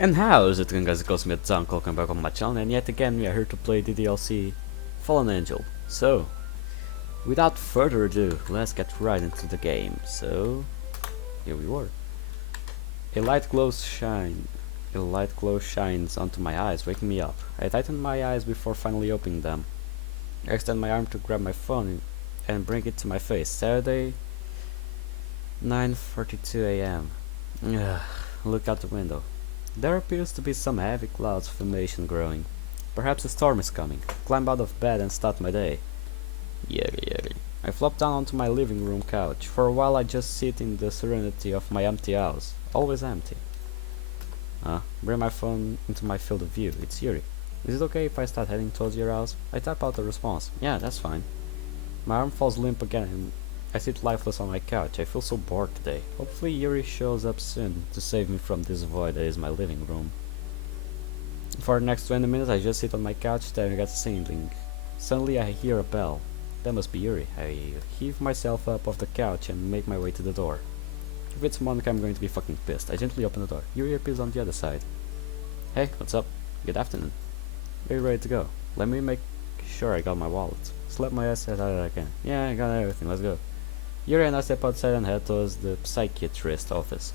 And how is it going, guys? It goes me a Dunk, welcome back on my channel, and yet again we are here to play DDLC Fallen Angel. So, without further ado, let's get right into the game. So, here we were. A light glow shines onto my eyes, waking me up. I tighten my eyes before finally opening them. I extend my arm to grab my phone and bring it to my face. Saturday, 9:42 a.m. Look out the window. There appears to be some heavy clouds formation growing. Perhaps a storm is coming. Climb out of bed and start my day. Yeri. I flop down onto my living room couch. For a while I just sit in the serenity of my empty house. Always empty. Bring my phone into my field of view. It's Yuri. Is it okay if I start heading towards your house? I type out a response. Yeah, that's fine. My arm falls limp again and I sit lifeless on my couch. I feel so bored today. Hopefully Yuri shows up soon to save me from this void that is my living room. For the next 20 minutes I just sit on my couch staring at the ceiling. Suddenly I hear a bell. That must be Yuri. I heave myself up off the couch and make my way to the door. If it's Monica I'm going to be fucking pissed. I gently open the door. Yuri appears on the other side. Hey, what's up? Good afternoon. Are you ready to go? Let me make sure I got my wallet. Slap my ass as hard as I can. Yeah, I got everything, let's go. Yuri and I step outside and head towards the psychiatrist office.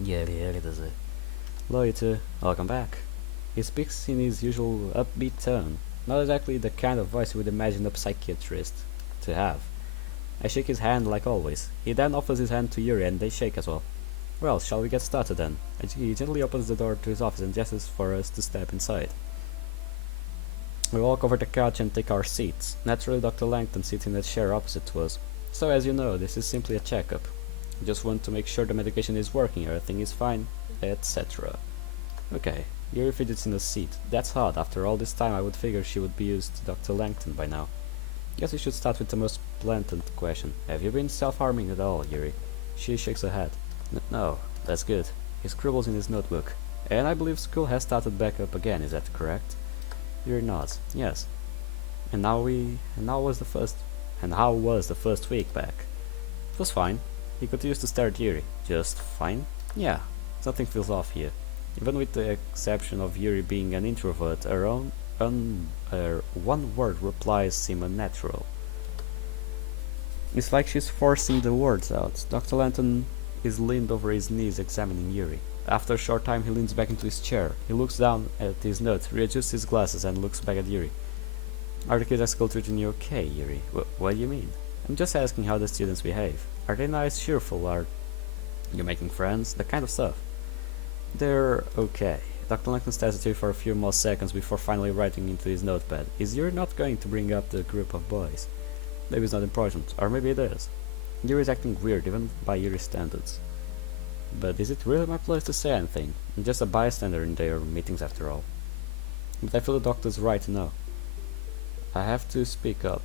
Yuri does it. Hello you two, welcome back. He speaks in his usual upbeat tone, not exactly the kind of voice you would imagine a psychiatrist to have. I shake his hand like always. He then offers his hand to Yuri and they shake as well. Well, shall we get started then? He gently opens the door to his office and gestures for us to step inside. We walk over the couch and take our seats. Naturally, Dr. Langton sits in a chair opposite to us. So as you know, this is simply a checkup. Just want to make sure the medication is working, everything is fine, etc. Okay, Yuri fidgets in the seat. That's odd, after all this time I would figure she would be used to Dr. Langton by now. Guess we should start with the most blatant question. Have you been self-harming at all, Yuri? She shakes her head. No, that's good. He scribbles in his notebook. And I believe school has started back up again, is that correct? Yuri nods. Yes. And how was the first week back? It was fine. He continues to stare at Yuri. Just fine? Yeah, something feels off here. Even with the exception of Yuri being an introvert, her one-word replies seem unnatural. It's like she's forcing the words out. Dr. Langton is leaned over his knees examining Yuri. After a short time he leans back into his chair. He looks down at his notes, readjusts his glasses and looks back at Yuri. Are the kids at school treating you okay, Yuri? What do you mean? I'm just asking how the students behave. Are they nice, cheerful, are you making friends? That kind of stuff. They're okay. Dr. Langton stares at you for a few more seconds before finally writing into his notepad. Is Yuri not going to bring up the group of boys? Maybe it's not important, or maybe it is. Yuri is acting weird, even by Yuri's standards. But is it really my place to say anything? I'm just a bystander in their meetings after all. But I feel the doctor's right to know. I have to speak up.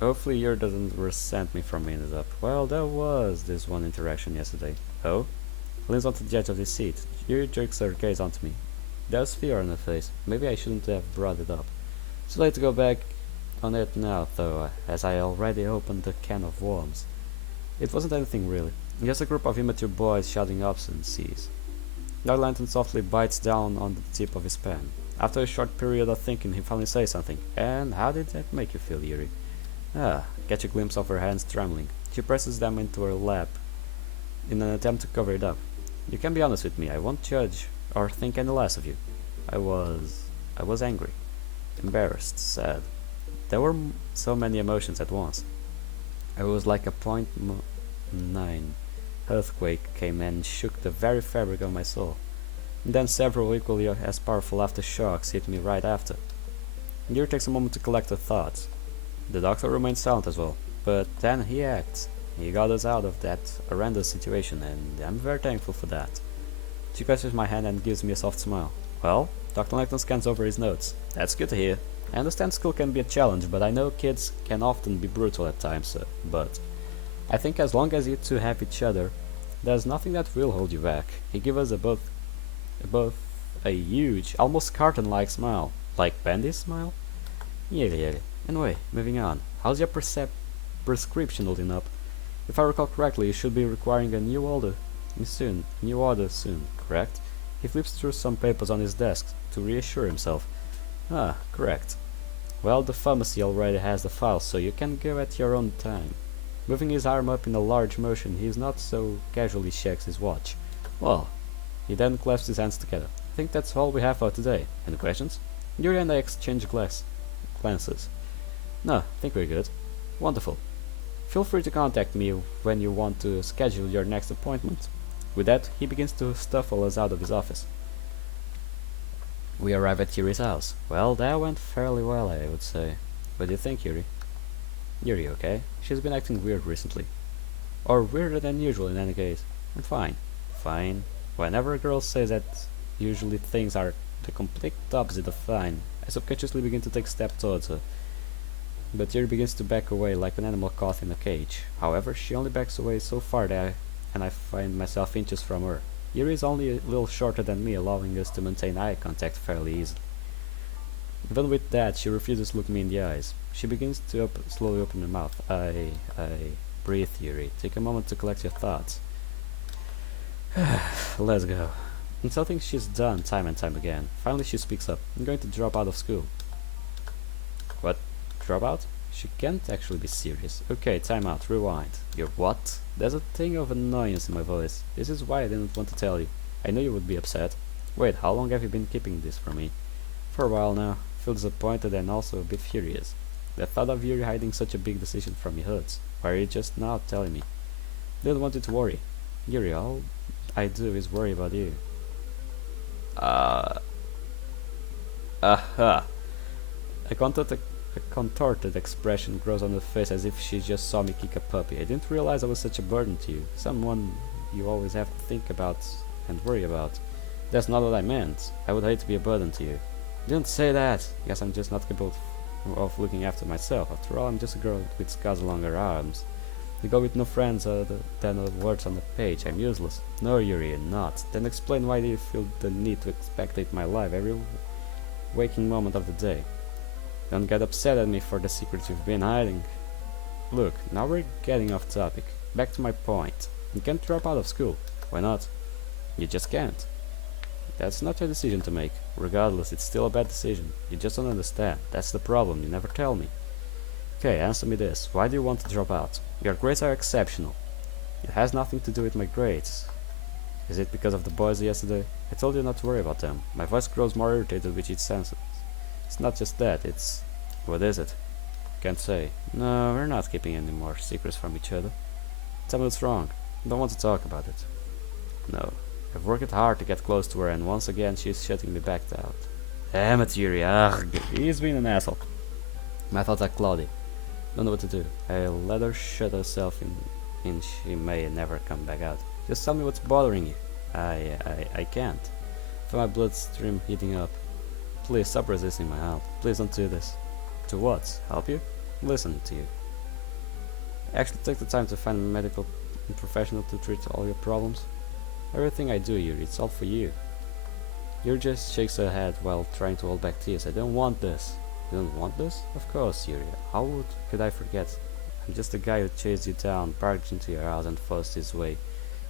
Hopefully Yuri doesn't resent me for bringing it up. Well, there was this one interaction yesterday. Oh? Leans onto the edge of his seat. Yuri jerks her gaze onto me. There's fear on her face. Maybe I shouldn't have brought it up. Too late to go back on it now, though, as I already opened the can of worms. It wasn't anything really. Just a group of immature boys shouting obscenities. Dr. Langton softly bites down on the tip of his pen. After a short period of thinking, he finally says something. And how did that make you feel, Yuri? Catch a glimpse of her hands trembling. She presses them into her lap in an attempt to cover it up. You can be honest with me, I won't judge or think any less of you. I was angry, embarrassed, sad. There were so many emotions at once. I was like a .9 earthquake came and shook the very fabric of my soul. And then several equally as powerful aftershocks hit me right after. Yuri takes a moment to collect her thoughts. The doctor remains silent as well, but then he acts. He got us out of that horrendous situation, and I'm very thankful for that. She catches my hand and gives me a soft smile. Well, Dr. Langton scans over his notes. That's good to hear. I understand school can be a challenge, but I know kids can often be brutal at times, but I think as long as you two have each other, there's nothing that will hold you back. He gives us both a huge, almost cartoon-like smile. Like Bendy's smile? Yeah. Anyway, moving on. How's your prescription holding up? If I recall correctly, you should be requiring a new me soon. New order soon, correct? He flips through some papers on his desk to reassure himself. Ah, correct. Well, the pharmacy already has the files, so you can go at your own time. Moving his arm up in a large motion, he not so casually checks his watch. Well, he then clasps his hands together. I think that's all we have for today. Any questions? Yuri and I exchange glances. No, I think we're good. Wonderful. Feel free to contact me when you want to schedule your next appointment. With that, he begins to shuffle us out of his office. We arrive at Yuri's house. Well, that went fairly well, I would say. What do you think, Yuri? Yuri, okay? She's been acting weird recently. Or weirder than usual in any case. I'm fine. Fine. Whenever a girl says that, usually things are the complete opposite of fine. I subconsciously begin to take steps towards her. But Yuri begins to back away like an animal caught in a cage. However, she only backs away so far that I find myself inches from her. Yuri is only a little shorter than me, allowing us to maintain eye contact fairly easily. Even with that, she refuses to look me in the eyes. She begins to slowly open her mouth. I breathe, Yuri. Take a moment to collect your thoughts. Let's go. It's something she's done time and time again. Finally she speaks up. I'm going to drop out of school. What? Drop out? She can't actually be serious. Okay, time out. Rewind. You're what? There's a thing of annoyance in my voice. This is why I didn't want to tell you. I knew you would be upset. Wait, how long have you been keeping this from me? For a while now. I feel disappointed and also a bit furious. The thought of you hiding such a big decision from me hurts. Why are you just now telling me? Didn't want you to worry. Yuri, all I do is worry about you. Aha! A contorted expression grows on her face as if she just saw me kick a puppy. I didn't realize I was such a burden to you. Someone you always have to think about and worry about. That's not what I meant. I would hate to be a burden to you. Didn't say that. Guess I'm just not capable of looking after myself. After all, I'm just a girl with scars along her arms. The girl with no friends other than the words on the page. I'm useless. No, Yuri, you're not. Then explain why do you feel the need to spectate my life every waking moment of the day. Don't get upset at me for the secrets you've been hiding. Look, now we're getting off topic. Back to my point. You can't drop out of school. Why not? You just can't. That's not your decision to make. Regardless, it's still a bad decision. You just don't understand. That's the problem. You never tell me. Okay, answer me this. Why do you want to drop out? Your grades are exceptional. It has nothing to do with my grades. Is it because of the boys yesterday? I told you not to worry about them. My voice grows more irritated with each sentence. It's not just that, it's... What is it? Can't say. No, we're not keeping any more secrets from each other. Tell me what's wrong. I don't want to talk about it. No. I've worked hard to get close to her and once again she's shutting me back out. Damn it, Yuri. He's been an asshole. My thoughts are cloudy. Don't know what to do. I let her shut herself in. She may never come back out. Just tell me what's bothering you. I can't. Feel my bloodstream heating up. Please stop resisting my help. Please don't do this. To what? Help you? Listen to you. Actually take the time to find a medical professional to treat all your problems. Everything I do, Yuri, it's all for you. Yuri just shakes her head while trying to hold back tears. I don't want this. You don't want this? Of course, Yuri. How could I forget? I'm just the guy who chased you down, barged into your house and forced his way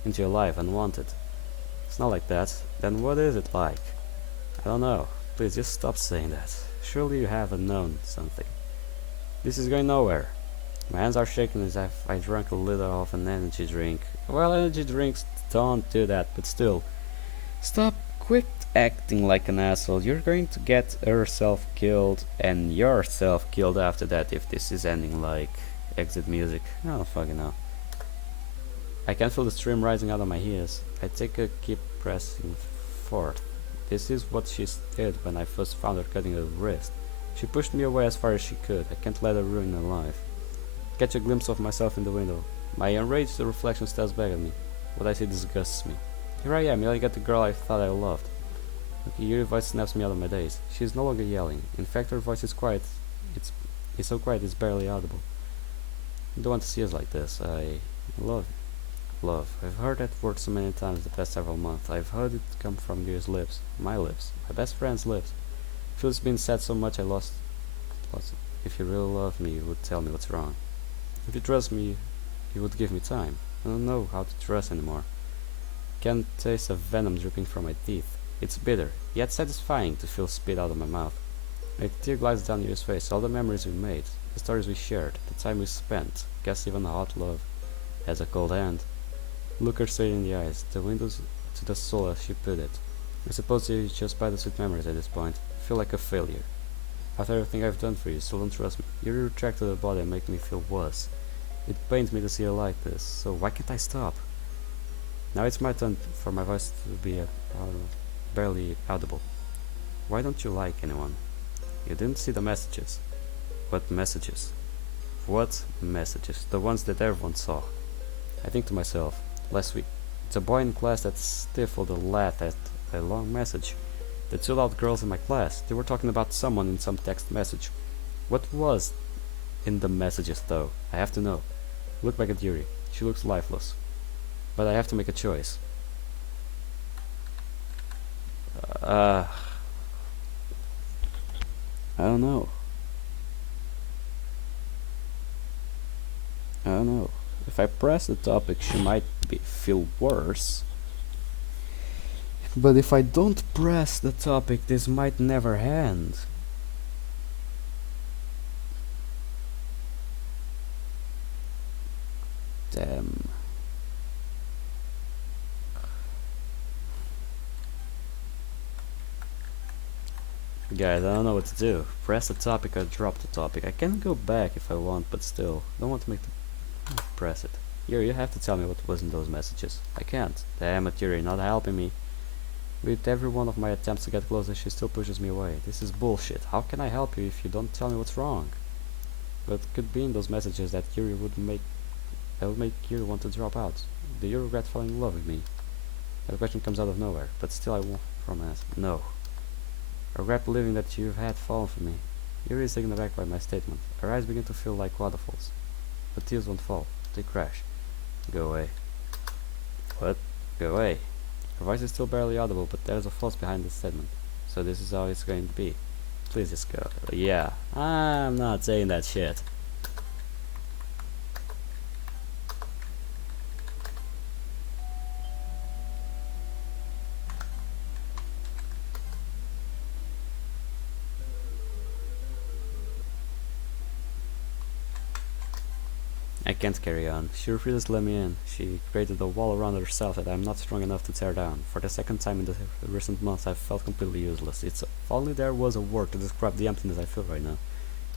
into your life unwanted. It's not like that. Then what is it like? I don't know. Please just stop saying that. Surely you have known something. This is going nowhere. My hands are shaking as if I drank a liter of an energy drink. Well, energy drinks don't do that, but still. Stop quit acting like an asshole. You're going to get herself killed and yourself killed after that if this is ending like exit music. I don't fucking know. I can feel the stream rising out of my ears. I take a keep pressing forth. This is what she did when I first found her cutting her wrist. She pushed me away as far as she could. I can't let her ruin her life. Catch a glimpse of myself in the window. My enraged reflection stares back at me. What I see disgusts me. Here I am, yelling at the girl I thought I loved. Yuri's voice snaps me out of my daze. She is no longer yelling. In fact, her voice is quiet. It's so quiet it's barely audible. I don't want to see us like this. I love you. Love. I've heard that word so many times the past several months. I've heard it come from Yuri's lips. My lips. My best friend's lips. It feels been said so much I lost it. If you really love me, you would tell me what's wrong. If you trust me, you would give me time. I don't know how to trust anymore. can taste the venom dripping from my teeth. It's bitter, yet satisfying to feel spit out of my mouth. A tear glides down Yuri's face, all the memories we made, the stories we shared, the time we spent. Guess even hot love has a cold hand. Look her straight in the eyes, the windows to the soul as she put it. I suppose you just buy the sweet memories at this point. I feel like a failure. After everything I've done for you, still don't trust me. You retracted the body and make me feel worse. It pains me to see her like this, so why can't I stop? Now it's my turn for my voice to be barely audible. Why don't you like anyone? You didn't see the messages. What messages? What messages? The ones that everyone saw. I think to myself, last week, it's a boy in class that stifled a laugh at a long message. The two loud girls in my class, they were talking about someone in some text message. What was in the messages though? I have to know. Look back at Yuri. She looks lifeless. But I have to make a choice. I don't know. I don't know. If I press the topic, she might feel worse. But if I don't press the topic, this might never end. Damn. Guys, I don't know what to do. Press the topic or drop the topic. I can go back if I want, but still, don't want to make the press it. Here, you have to tell me what was in those messages. I can't. Damn it, Yuri, not helping me. With every one of my attempts to get closer, she still pushes me away. This is bullshit. How can I help you if you don't tell me what's wrong? But it could be in those messages that Yuri would make Yuri want to drop out. Do you regret falling in love with me? That question comes out of nowhere, but still I won't from it. No. I regret believing that you had fallen for me. Yuri is taken aback by my statement. Her eyes begin to feel like waterfalls. But tears won't fall. They crash. Go away. What? Go away. Her voice is still barely audible, but there's a force behind this statement. So this is how it's going to be. Please just go. Yeah, I'm not saying that shit. I can't carry on. She refuses to let me in. She created a wall around herself that I'm not strong enough to tear down. For the second time in the recent months, I've felt completely useless. If only there was a word to describe the emptiness I feel right now.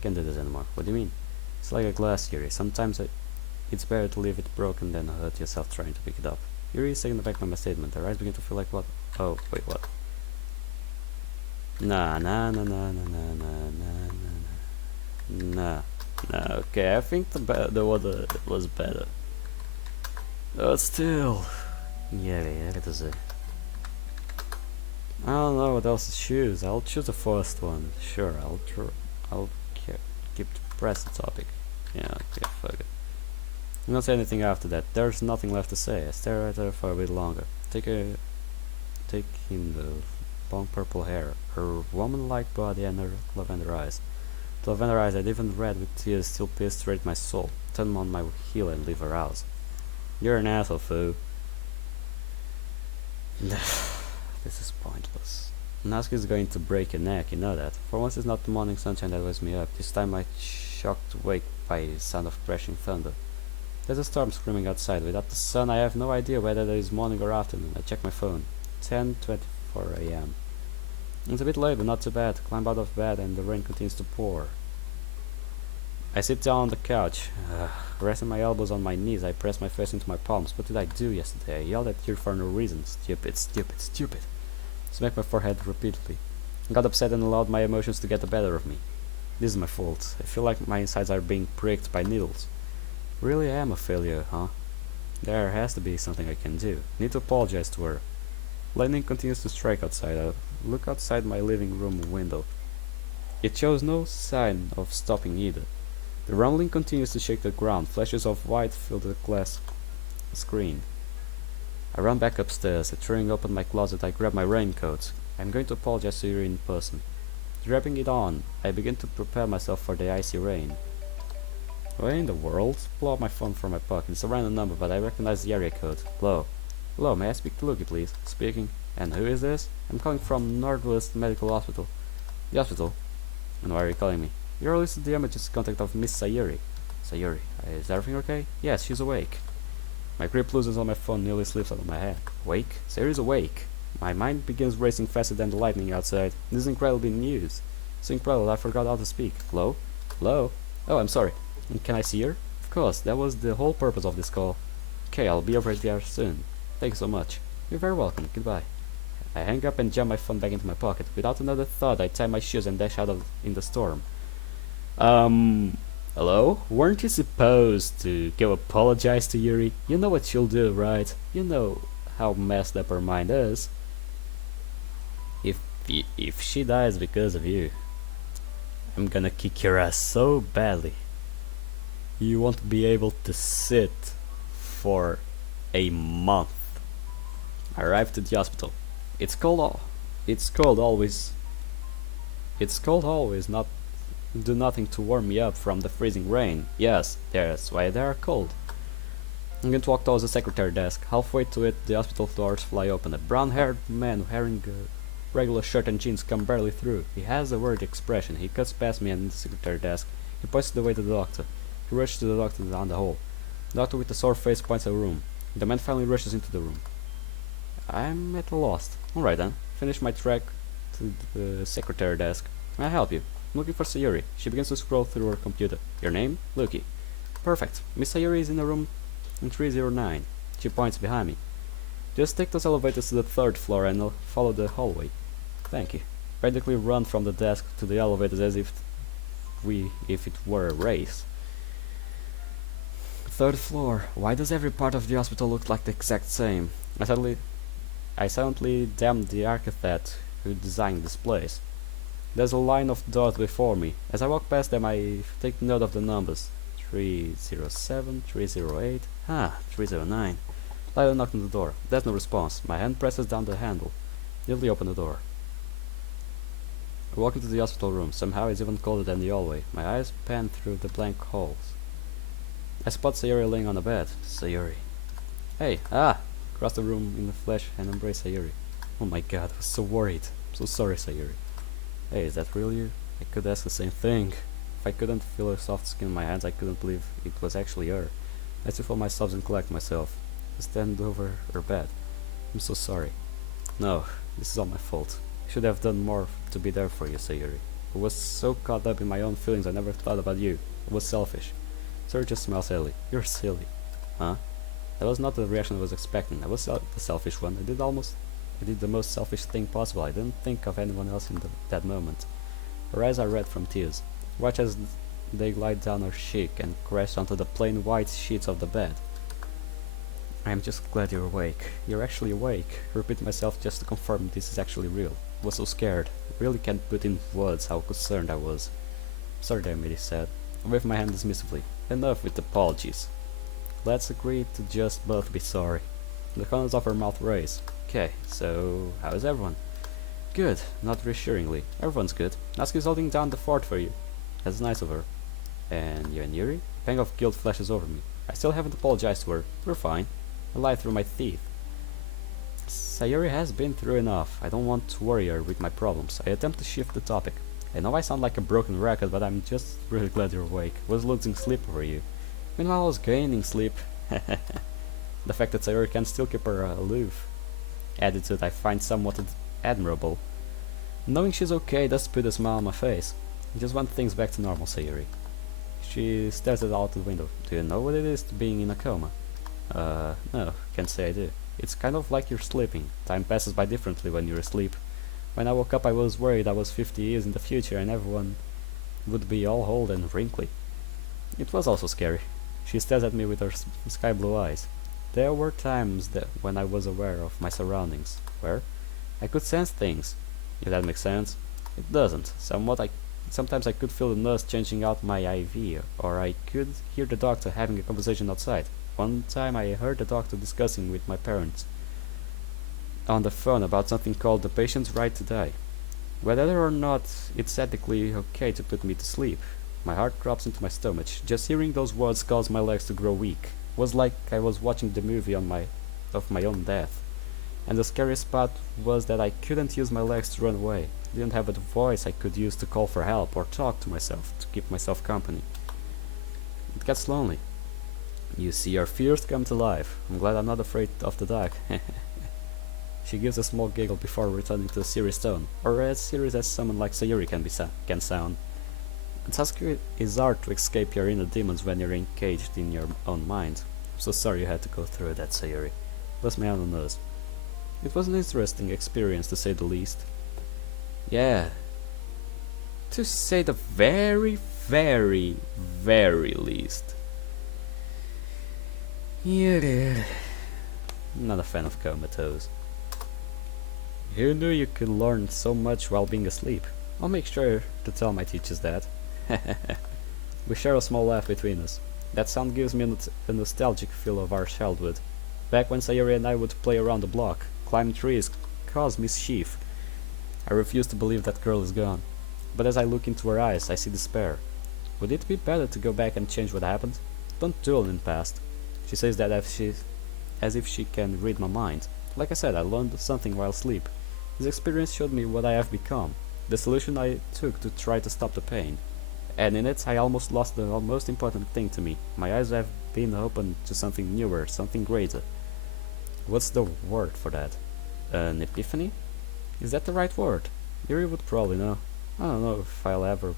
Can't do this anymore. What do you mean? It's like a glass, Yuri. Sometimes it's better to leave it broken than hurt yourself trying to pick it up. Yuri is taken aback by my statement. Her eyes begin to feel like what? Oh, wait, what? Nah. Okay, I think the water was better. But still. Yeah, it is it. I don't know what else to choose. I'll choose the first one. Sure, I'll keep the present topic. Yeah, okay, fuck it. I'll not say anything after that. There's nothing left to say. I stare at her for a bit longer. Take in the long purple hair, her woman-like body and her lavender eyes. The lavender eyes I'd even read with tears still pierced straight at my soul. Turn on my heel and leave her house. You're an asshole, foo. This is pointless. Nask is going to break your neck, you know that. For once it's not the morning sunshine that wakes me up. This time I'm shocked awake by the sound of crashing thunder. There's a storm screaming outside. Without the sun, I have no idea whether there is morning or afternoon. I check my phone. 10:24 a.m. It's a bit late, but not too bad. Climb out of bed and the rain continues to pour. I sit down on the couch, resting my elbows on my knees. I press my face into my palms. What did I do yesterday? I yelled at you for no reason. Stupid. Smacked my forehead repeatedly. I got upset and allowed my emotions to get the better of me. This is my fault. I feel like my insides are being pricked by needles. Really, I am a failure, huh? There has to be something I can do. Need to apologize to her. Lightning continues to strike outside. I look outside my living room window. It shows no sign of stopping either. The rumbling continues to shake the ground. Flashes of white fill the glass screen. I run back upstairs. Throwing open my closet, I grab my raincoat. I'm going to apologize to you in person. Grabbing it on, I begin to prepare myself for the icy rain. Where in the world? Pull out my phone from my pocket. It's a random number, but I recognize the area code. Hello. Hello, may I speak to Luki, please? Speaking. And who is this? I'm calling from Northwest Medical Hospital. The hospital? And why are you calling me? You're listed the emergency contact of Miss Sayuri. Sayuri, is everything okay? Yes, she's awake. My grip loosens on my phone, nearly slips out of my hand. Awake? Sayuri's awake. My mind begins racing faster than the lightning outside. This is incredible news. So incredible I forgot how to speak. Hello? Hello? Oh, I'm sorry. And can I see her? Of course, that was the whole purpose of this call. Okay, I'll be over there soon. Thank you so much. You're very welcome. Goodbye. I hang up and jam my phone back into my pocket. Without another thought, I tie my shoes and dash out in the storm. Hello? Weren't you supposed to go apologize to Yuri? You know what she'll do, right? You know how messed up her mind is. If she dies because of you, I'm gonna kick your ass so badly. You won't be able to sit for a month. I arrived at the hospital. It's cold always. It's cold always, not do nothing to warm me up from the freezing rain. Yes, that's why they are cold. I'm going to walk towards the secretary desk. Halfway to it, the hospital doors fly open. A brown-haired man wearing a regular shirt and jeans come barely through. He has a worried expression. He cuts past me and the secretary desk. He points the way to the doctor. He rushes to the doctor down the hall. The doctor with a sore face points a room. The man finally rushes into the room. I'm at a loss. Alright then. Finish my track to the secretary desk. May I help you? I'm looking for Sayuri. She begins to scroll through her computer. Your name? Luki. Perfect. Miss Sayuri is in the room in 309. She points behind me. Just take those elevators to the 3rd floor and I'll follow the hallway. Thank you. Practically run from the desk to the elevators as if it were a race. 3rd floor. Why does every part of the hospital look like the exact same? I silently damned the architect who designed this place. There's a line of doors before me. As I walk past them, I take note of the numbers. 307, 308, 309. Lightly knock on the door. There's no response. My hand presses down the handle. Nearly open the door. I walk into the hospital room. Somehow it's even colder than the hallway. My eyes pan through the blank halls. I spot Sayuri laying on the bed. Sayuri. Hey, Cross the room in the flesh and embrace Sayuri. Oh my god, I was so worried. I'm so sorry, Sayuri. Hey, is that really you? I could ask the same thing. If I couldn't feel her soft skin in my hands, I couldn't believe it was actually her. I stifle my sobs and collect myself. I stand over her bed. I'm so sorry. No, this is all my fault. I should have done more to be there for you, Sayuri. I was so caught up in my own feelings I never thought about you. I was selfish. Sayuri just smiles silly. You're silly. Huh? That was not the reaction I was expecting. I was the selfish one. I did the most selfish thing possible. I didn't think of anyone else in that moment. Her eyes are red from tears. Watch as they glide down her cheek and crash onto the plain white sheets of the bed. I am just glad you're awake. You're actually awake. I repeat myself just to confirm this is actually real. I was so scared. I really can't put in words how concerned I was. Sorry, Damien, said. I waved my hand dismissively. Enough with apologies. Let's agree to just both be sorry. The corners of her mouth raised. Okay, so how is everyone? Good, not reassuringly. Everyone's good. Natsuki's holding down the fort for you. That's nice of her. And you and Yuri? A pang of guilt flashes over me. I still haven't apologized to her. We're fine. I lied through my teeth. Sayuri has been through enough. I don't want to worry her with my problems. I attempt to shift the topic. I know I sound like a broken record, but I'm just really glad you're awake. I was losing sleep over you. Meanwhile I was gaining sleep. The fact that Sayuri can still keep her aloof attitude I find somewhat admirable. Knowing she's okay does put a smile on my face. I just want things back to normal, Sayuri. She stares out the window. Do you know what it is to being in a coma? No, can't say I do. It's kind of like you're sleeping. Time passes by differently when you're asleep. When I woke up I was worried I was 50 years in the future and everyone would be all old and wrinkly. It was also scary. She stares at me with her sky blue eyes. There were times when I was aware of my surroundings, where I could sense things. If that makes sense. It doesn't. Sometimes I could feel the nurse changing out my IV, or I could hear the doctor having a conversation outside. One time I heard the doctor discussing with my parents on the phone about something called the patient's right to die. Whether or not it's ethically okay to put me to sleep. My heart drops into my stomach. Just hearing those words caused my legs to grow weak. It was like I was watching the movie on my of my own death. And the scariest part was that I couldn't use my legs to run away. Didn't have a voice I could use to call for help or talk to myself to keep myself company. It gets lonely. You see your fears come to life. I'm glad I'm not afraid of the dark. She gives a small giggle before returning to the serious tone, or as serious as someone like Sayuri can sound. It's is hard to escape your inner demons when you're encaged in your own mind. I'm so sorry you had to go through that, Sayuri. Bless my own nose. It was an interesting experience, to say the least. Yeah. To say the very, very, very least. Yeah, dude. Not a fan of comatose. Who knew you could learn so much while being asleep? I'll make sure to tell my teachers that. We share a small laugh between us. That sound gives me a nostalgic feel of our childhood. Back when Sayuri and I would play around the block, climb trees, cause mischief. I refuse to believe that girl is gone. But as I look into her eyes, I see despair. Would it be better to go back and change what happened? Don't dwell in the past. She says that as if she can read my mind. Like I said, I learned something while asleep. This experience showed me what I have become, the solution I took to try to stop the pain. And in it, I almost lost the most important thing to me. My eyes have been opened to something newer, something greater. What's the word for that? An epiphany? Is that the right word? Yuri would probably know. I don't know if I'll ever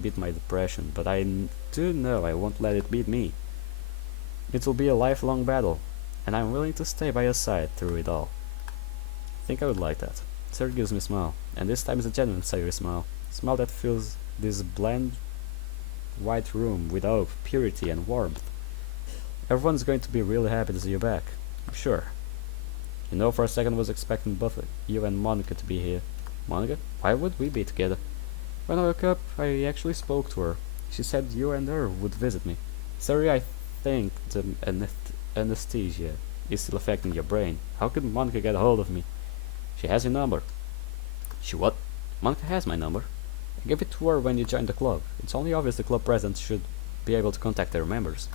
beat my depression, but I do know I won't let it beat me. It will be a lifelong battle, and I'm willing to stay by your side through it all. I think I would like that. Sayuri gives me a smile, and this time is a genuine Sayuri smile. A smile that fills this bland white room with hope, purity, and warmth. Everyone's going to be really happy to see you back. I'm sure. You know, for a second I was expecting both you and Monica to be here. Monica? Why would we be together? When I woke up, I actually spoke to her. She said you and her would visit me. Sorry, I think the anesthesia is still affecting your brain. How could Monica get a hold of me? She has your number. She what? Monica has my number. I gave it to her when you joined the club. It's only obvious the club president should be able to contact their members.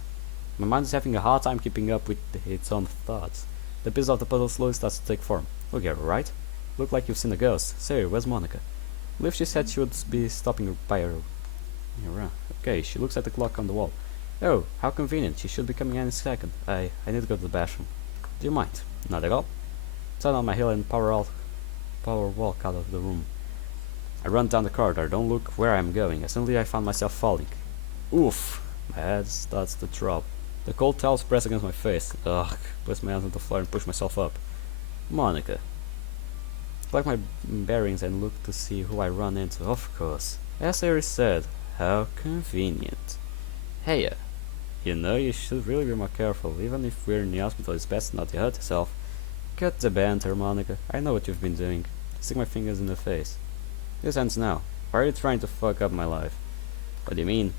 My mind is having a hard time keeping up with its own thoughts. The piece of the puzzle slowly starts to take form. Look here, right? Look like you've seen a ghost. Say, where's Monica? I believe she said she would be stopping by her. Okay, she looks at the clock on the wall. Oh, how convenient. She should be coming any second. I need to go to the bathroom. Do you mind? Not at all. Turn on my heel and power walk out of the room. I run down the corridor. Don't look where I'm going. Suddenly I found myself falling. Oof! My head starts to drop. The cold towels press against my face. Ugh! Place my hands on the floor and push myself up. Monica. Collect my bearings and look to see who I run into. Of course. As Harry said, how convenient. Heya. You know, you should really be more careful. Even if we're in the hospital, it's best not to hurt yourself. Cut the banter, Monica. I know what you've been doing. Stick my fingers in the face. This ends now. Why are you trying to fuck up my life? What do you mean?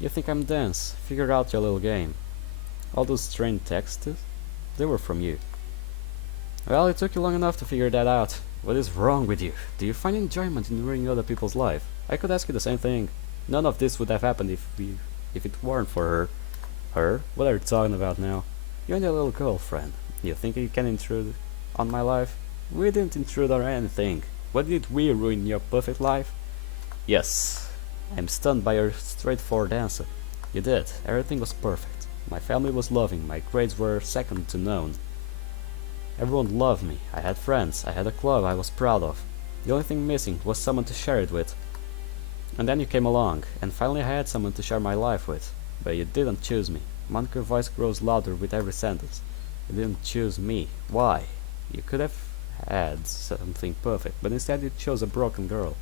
You think I'm dense? Figure out your little game. All those strange texts? They were from you. Well, it took you long enough to figure that out. What is wrong with you? Do you find enjoyment in ruining other people's life? I could ask you the same thing. None of this would have happened if it weren't for her. Her? What are you talking about now? You and your little girlfriend. You think you can intrude on my life? We didn't intrude on anything. What did we ruin your perfect life? Yes. I'm stunned by your straightforward answer. You did. Everything was perfect. My family was loving. My grades were second to none. Everyone loved me. I had friends. I had a club I was proud of. The only thing missing was someone to share it with. And then you came along, and finally I had someone to share my life with. But you didn't choose me. Monica's voice grows louder with every sentence. You didn't choose me. Why? You could have had something perfect, but instead you chose a broken girl.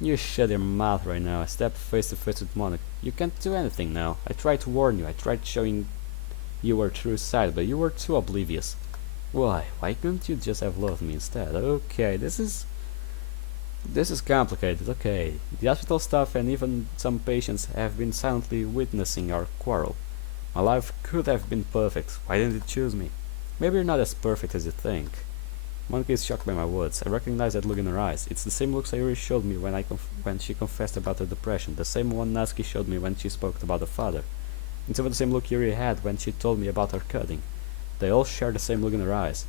You shut your mouth right now. I stepped face to face with Monica. You can't do anything now. I tried to warn you. I tried showing you her true side, but you were too oblivious. Why? Why couldn't you just have loved me instead? Okay, this is complicated. Okay, the hospital staff and even some patients have been silently witnessing our quarrel. My life could have been perfect. Why didn't you choose me? Maybe you're not as perfect as you think. Monica is shocked by my words. I recognize that look in her eyes. It's the same look Sayuri showed me when she confessed about her depression. The same one Natsuki showed me when she spoke about her father. It's even the same look Yuri had when she told me about her cutting. They all share the same look in their eyes.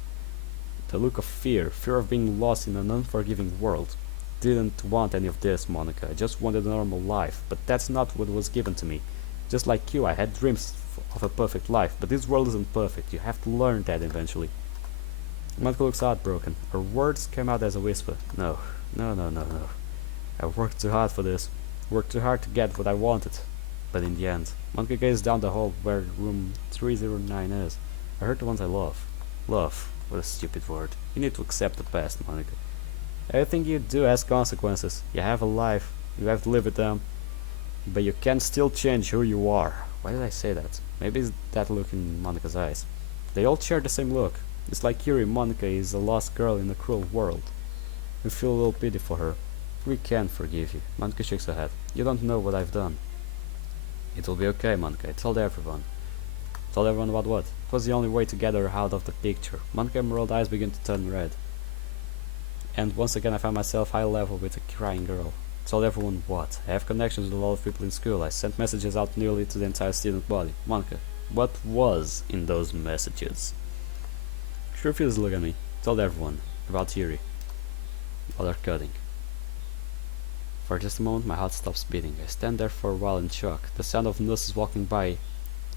The look of fear, fear of being lost in an unforgiving world. Didn't want any of this, Monica. I just wanted a normal life, but that's not what was given to me. Just like you, I had dreams of a perfect life, but this world isn't perfect. You have to learn that eventually. Monica looks heartbroken. Her words came out as a whisper. No, no, no, no, no. I worked too hard for this. Worked too hard to get what I wanted. But in the end, Monica gazed down the hall where room 309 is. I heard the ones I love. Love. What a stupid word. You need to accept the past, Monica. Everything you do has consequences. You have a life. You have to live with them. But you can still change who you are. Why did I say that? Maybe it's that look in Monica's eyes. They all share the same look. It's like Yuri. Monica is a lost girl in a cruel world. We feel a little pity for her. We can forgive you. Monica shakes her head. You don't know what I've done. It'll be okay, Monica. I told everyone. Told everyone about what? It was the only way to get her out of the picture. Monica's emerald eyes begin to turn red. And once again I found myself high level with a crying girl. Told everyone what? I have connections with a lot of people in school. I sent messages out nearly to the entire student body. Monica, what was in those messages? She refused to look at me. Told everyone about Yuri. While they're cutting. For just a moment my heart stops beating. I stand there for a while in shock. The sound of nurses walking by.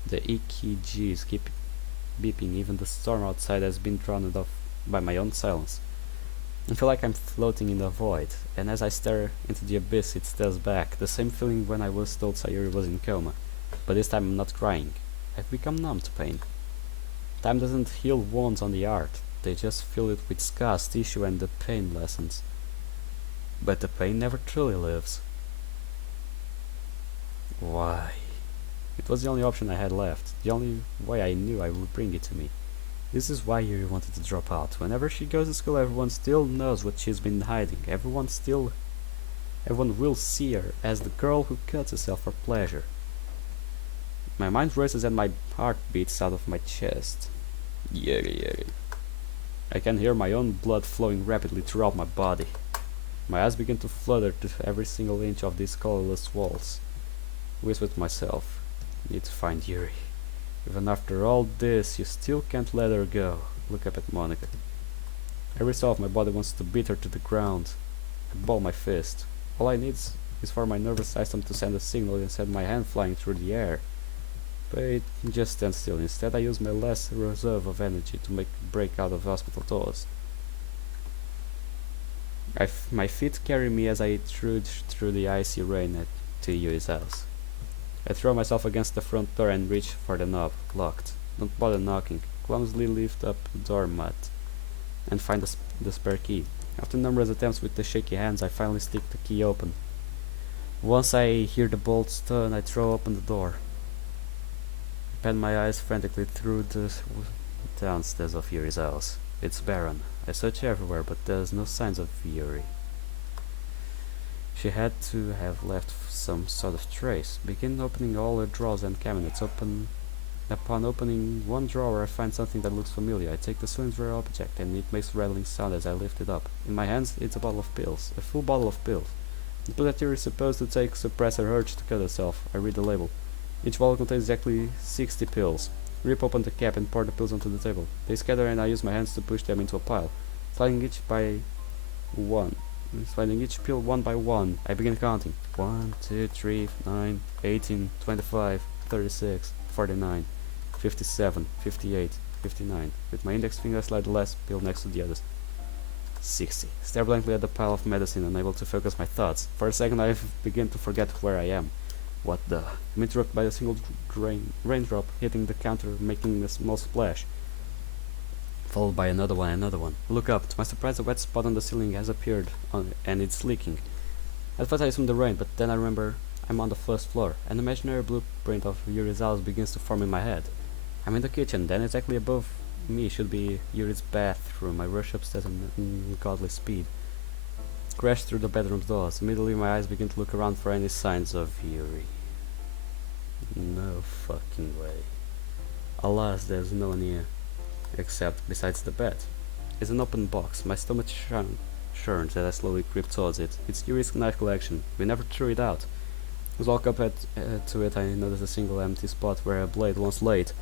The EKGs keep beeping. Even the storm outside has been drowned off by my own silence. I feel like I'm floating in the void, and as I stare into the abyss it stares back, the same feeling when I was told Sayuri was in coma. But this time I'm not crying. I've become numb to pain. Time doesn't heal wounds on the art, they just fill it with scars, tissue, and the pain lessens. But the pain never truly lives. Why? It was the only option I had left, the only way I knew I would bring it to me. This is why Yuri wanted to drop out. Whenever she goes to school, everyone still knows what she's been hiding. Everyone will see her as the girl who cuts herself for pleasure. My mind races and my heart beats out of my chest. Yuri. I can hear my own blood flowing rapidly throughout my body. My eyes begin to flutter to every single inch of these colorless walls. I whisper to myself, need to find Yuri. Even after all this, you still can't let her go. Look up at Monica. Every cell of my body wants to beat her to the ground. I ball my fist. All I need is for my nervous system to send a signal and send my hand flying through the air. But it just stands still. Instead, I use my last reserve of energy to make a break out of hospital doors. My feet carry me as I trudge through the icy rain to Yuri's house. I throw myself against the front door and reach for the knob. Locked. Don't bother knocking. Clumsily lift up the door mat and find the spare key. After numerous attempts with the shaky hands, I finally stick the key open. Once I hear the bolts turn, I throw open the door. I pan my eyes frantically through the downstairs of Yuri's house. It's barren. I search everywhere, but there's no signs of Yuri. She had to have left some sort of trace. Begin opening all her drawers and cabinets. Upon opening one drawer, I find something that looks familiar. I take the cylinder object, and it makes a rattling sound as I lift it up. In my hands, it's a bottle of pills. A full bottle of pills. The pill that Yuri is supposed to take suppress her urge to cut herself. I read the label. Each bottle contains exactly 60 pills. Rip open the cap and pour the pills onto the table. They scatter and I use my hands to push them into a pile. Sliding each pill one by one, I begin counting. 1, 2, 3, 9, 18, 25, 36, 49, 57, 58, 59. With my index finger I slide the last pill next to the others. 60. Stare blankly at the pile of medicine, unable to focus my thoughts. For a second I begin to forget where I am. What the? I'm interrupted by a single raindrop hitting the counter, making a small splash. Followed by another one. I look up. To my surprise, a wet spot on the ceiling has appeared, and it's leaking. At first I assume the rain, but then I remember I'm on the first floor. An imaginary blueprint of Yuri's house begins to form in my head. I'm in the kitchen, then exactly above me should be Yuri's bathroom. I rush upstairs at ungodly speed. Crash through the bedroom doors. Immediately my eyes begin to look around for any signs of Yuri. No fucking way. Alas, there's no one here. Except besides the bed. It's an open box. My stomach churns as I slowly creep towards it. It's Yuri's knife collection. We never threw it out. As I walk up to it, I notice a single empty spot where a blade once laid.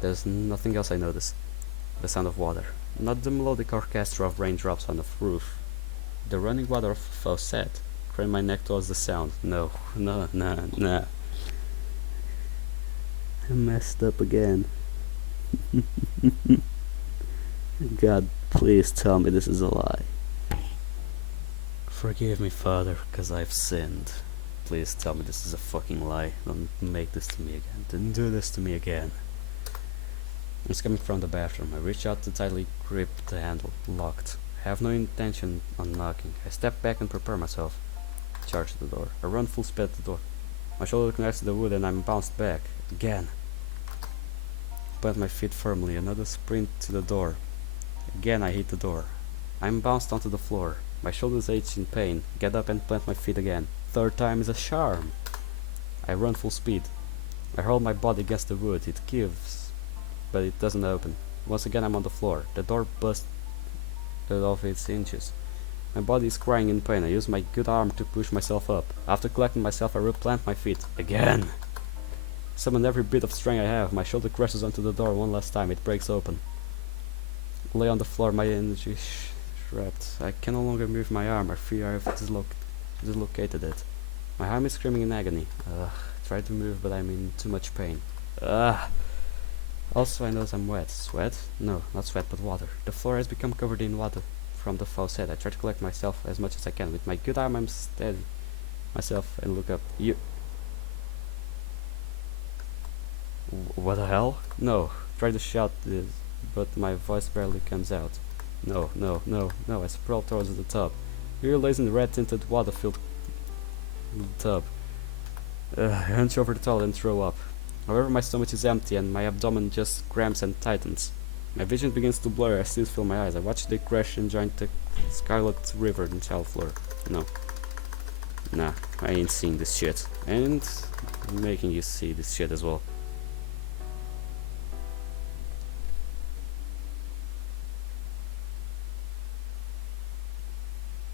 There's nothing else I notice. The sound of water. Not the melodic orchestra of raindrops on the roof. The running water of a faucet. Crane my neck towards the sound. No, no, no, no. I messed up again. God, please tell me this is a lie. Forgive me, Father, because I've sinned. Please tell me this is a fucking lie. Don't make this to me again. Don't do this to me again. It's coming from the bathroom. I reach out to tightly grip the handle. Locked. I have no intention on knocking. I step back and prepare myself. Charge the door. I run full speed at the door. My shoulder connects to the wood and I'm bounced back. Again. Plant my feet firmly. Another sprint to the door. Again I hit the door. I'm bounced onto the floor. My shoulders ache in pain. Get up and plant my feet again. Third time is a charm. I run full speed. I hurl my body against the wood. It gives, but it doesn't open. Once again I'm on the floor. The door busted off its hinges. My body is crying in pain. I use my good arm to push myself up. After collecting myself, I replant my feet. Again! Summon every bit of strength I have. My shoulder crashes onto the door one last time. It breaks open. Lay on the floor, my energy shredded. I can no longer move my arm. I fear I have dislocated it. My arm is screaming in agony. Try to move, but I'm in too much pain. Also, I notice I'm wet. Sweat? No, not sweat, but water. The floor has become covered in water from the faucet. I try to collect myself as much as I can. With my good arm, I'm steady myself and look up. What the hell? No. Try to shout this, but my voice barely comes out. No, no, no, no. I sprawl towards the tub. Here lays in the red-tinted water-filled tub. I hunch over the toilet and throw up. However, my stomach is empty and my abdomen just cramps and tightens. My vision begins to blur. I still feel my eyes. I watch they crash and join the Scarlet River in tile floor. No. Nah, I ain't seeing this shit. And I'm making you see this shit as well.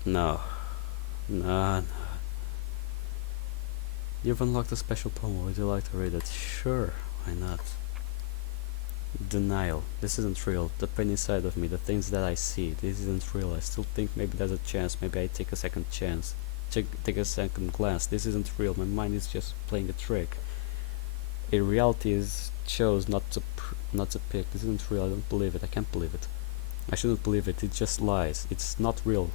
No. No, no. You've unlocked a special poem. Would you like to read it? Sure, why not? Denial. This isn't real. The pain inside of me, the things that I see, this isn't real. I still think maybe there's a chance. Maybe I take a second chance. Take a second glance. This isn't real. My mind is just playing a trick. A reality is chose not to pick. This isn't real. I don't believe it. I can't believe it. I shouldn't believe it. It just lies. It's not real.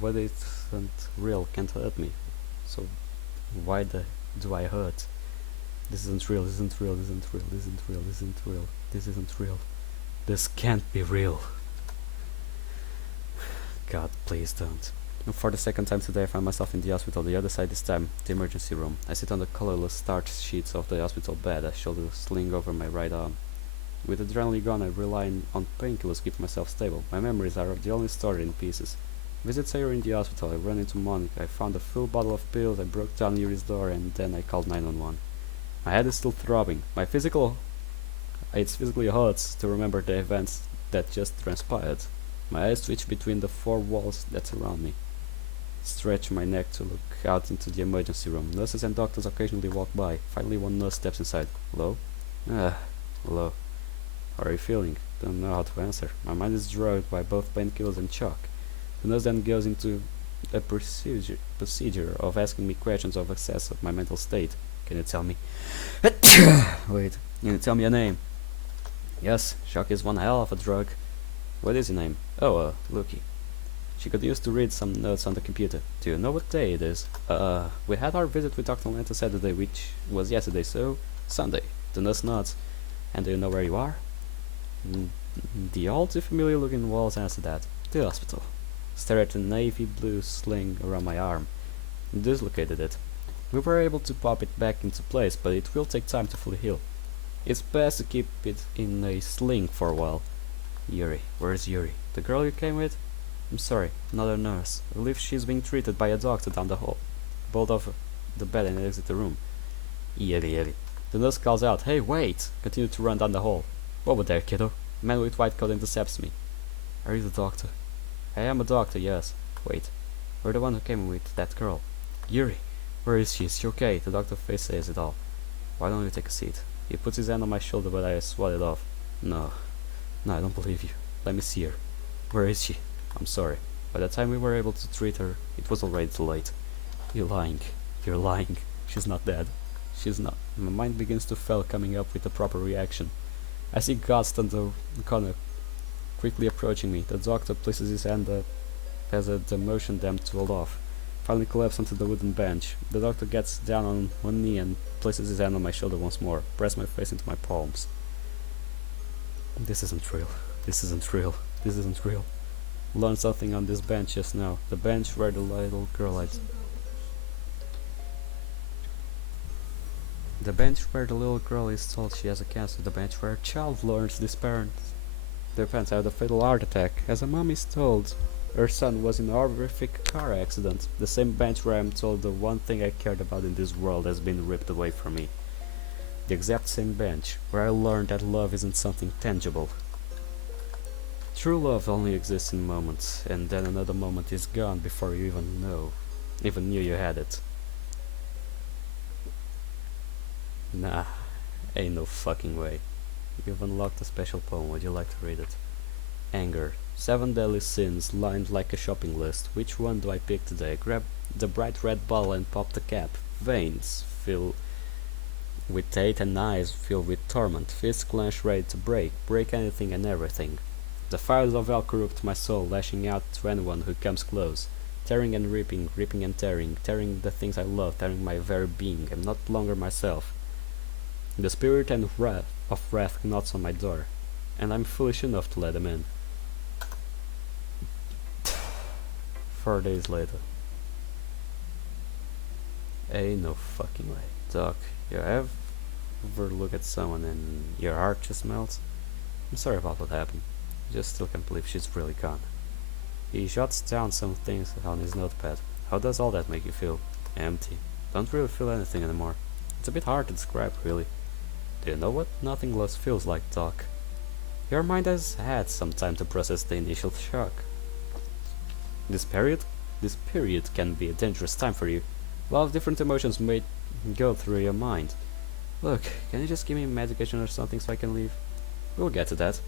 What isn't real can't hurt me. So why do I hurt? This isn't real. This isn't real. This isn't real. This isn't real. This isn't real. This isn't real. This can't be real. God, please don't. And for the second time today, I find myself in the hospital. The other side this time, the emergency room. I sit on the colorless starch sheets of the hospital bed. I shoulder sling over my right arm. With adrenaline gone, I rely on painkillers to keep myself stable. My memories are the only story in pieces. Visits here in the hospital. I ran into Monica. I found a full bottle of pills. I broke down Yuri's door and then I called 911. My head is still throbbing. It's physically hurts to remember the events that just transpired. My eyes twitch between the four walls that surround me. Stretch my neck to look out into the emergency room. Nurses and doctors occasionally walk by. Finally, one nurse steps inside. Hello? Hello. How are you feeling? Don't know how to answer. My mind is drugged by both painkillers and shock. The nurse then goes into a procedure of asking me questions of assess of my mental state. Can you tell me? Wait. Can you tell me your name? Yes, shock is one hell of a drug. What is your name? Oh, Lucky. She could use to read some notes on the computer. Do you know what day it is? We had our visit with Dr. Lanta Saturday, which was yesterday, so Sunday. The nurse nods. And do you know where you are? The all too familiar looking walls answer that. The hospital. Stare at the navy blue sling around my arm. Dislocated it. We were able to pop it back into place, but it will take time to fully heal. It's best to keep it in a sling for a while. Yuri. Where's Yuri? The girl you came with? I'm sorry, another nurse. I believe she's being treated by a doctor down the hall. Bolt off the bed and exit the room. Yuri. The nurse calls out, "Hey, wait!" Continue to run down the hall. Over there, kiddo. A man with white coat intercepts me. Are you the doctor? I am a doctor, yes. Wait, we're the one who came with that girl. Yuri, where is she? Is she okay? The doctor face says it all. Why don't you take a seat? He puts his hand on my shoulder, but I swat it off. No, no, I don't believe you. Let me see her. Where is she? I'm sorry. By the time we were able to treat her, it was already too late. You're lying. You're lying. She's not dead. She's not. My mind begins to fail, coming up with the proper reaction. I see God stand the corner, quickly approaching me. The doctor places his hand up as the motion them to hold off. Finally collapse onto the wooden bench. The doctor gets down on one knee and places his hand on my shoulder once more. Press my face into my palms. This isn't real. This isn't real. This isn't real. Learned something on this bench just now. The bench where the little girl had. The bench where the little girl is told she has a cancer. The bench where a child learns their parents had a fatal heart attack. As a mom is told her son was in a horrific car accident. The same bench where I'm told the one thing I cared about in this world has been ripped away from me. The exact same bench where I learned that love isn't something tangible. True love only exists in moments, and then another moment is gone before you even knew you had it. Nah, ain't no fucking way. You've unlocked a special poem. Would you like to read it? Anger. 7 deadly sins lined like a shopping list. Which one do I pick today? Grab the bright red bottle and pop the cap. Veins fill with hate and eyes filled with torment. Fists clenched ready to break anything and everything. The fires of hell corrupt my soul, lashing out to anyone who comes close. Tearing and ripping and tearing the things I love, tearing my very being. I'm not longer myself. The spirit and wrath knocks on my door, and I'm foolish enough to let him in. 4 days later. Ain't no fucking way. Doc, you ever look at someone and your heart just melts? I'm sorry about what happened. Just still can't believe she's really gone. He jots down some things on his notepad. How does all that make you feel? Empty. Don't really feel anything anymore. It's a bit hard to describe, really. Do you know what nothing loss feels like, Doc? Your mind has had some time to process the initial shock. This period can be a dangerous time for you. A lot of different emotions may go through your mind. Look, can you just give me medication or something so I can leave? We'll get to that.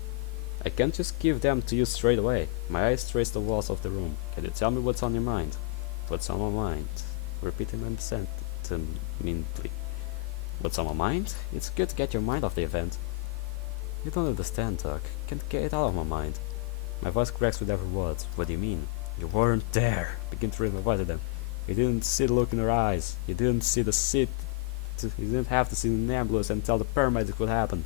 I can't just give them to you straight away. My eyes trace the walls of the room. Can you tell me what's on your mind? What's on my mind? Repeating my sentence mentally. What's on my mind? It's good to get your mind off the event. You don't understand, Doc. Can't get it out of my mind. My voice cracks with every word. What do you mean? You weren't there. Begin to raise my voice at them. You didn't see the look in her eyes. You didn't see the seat. You didn't have to see the ambulance and tell the paramedics what happened.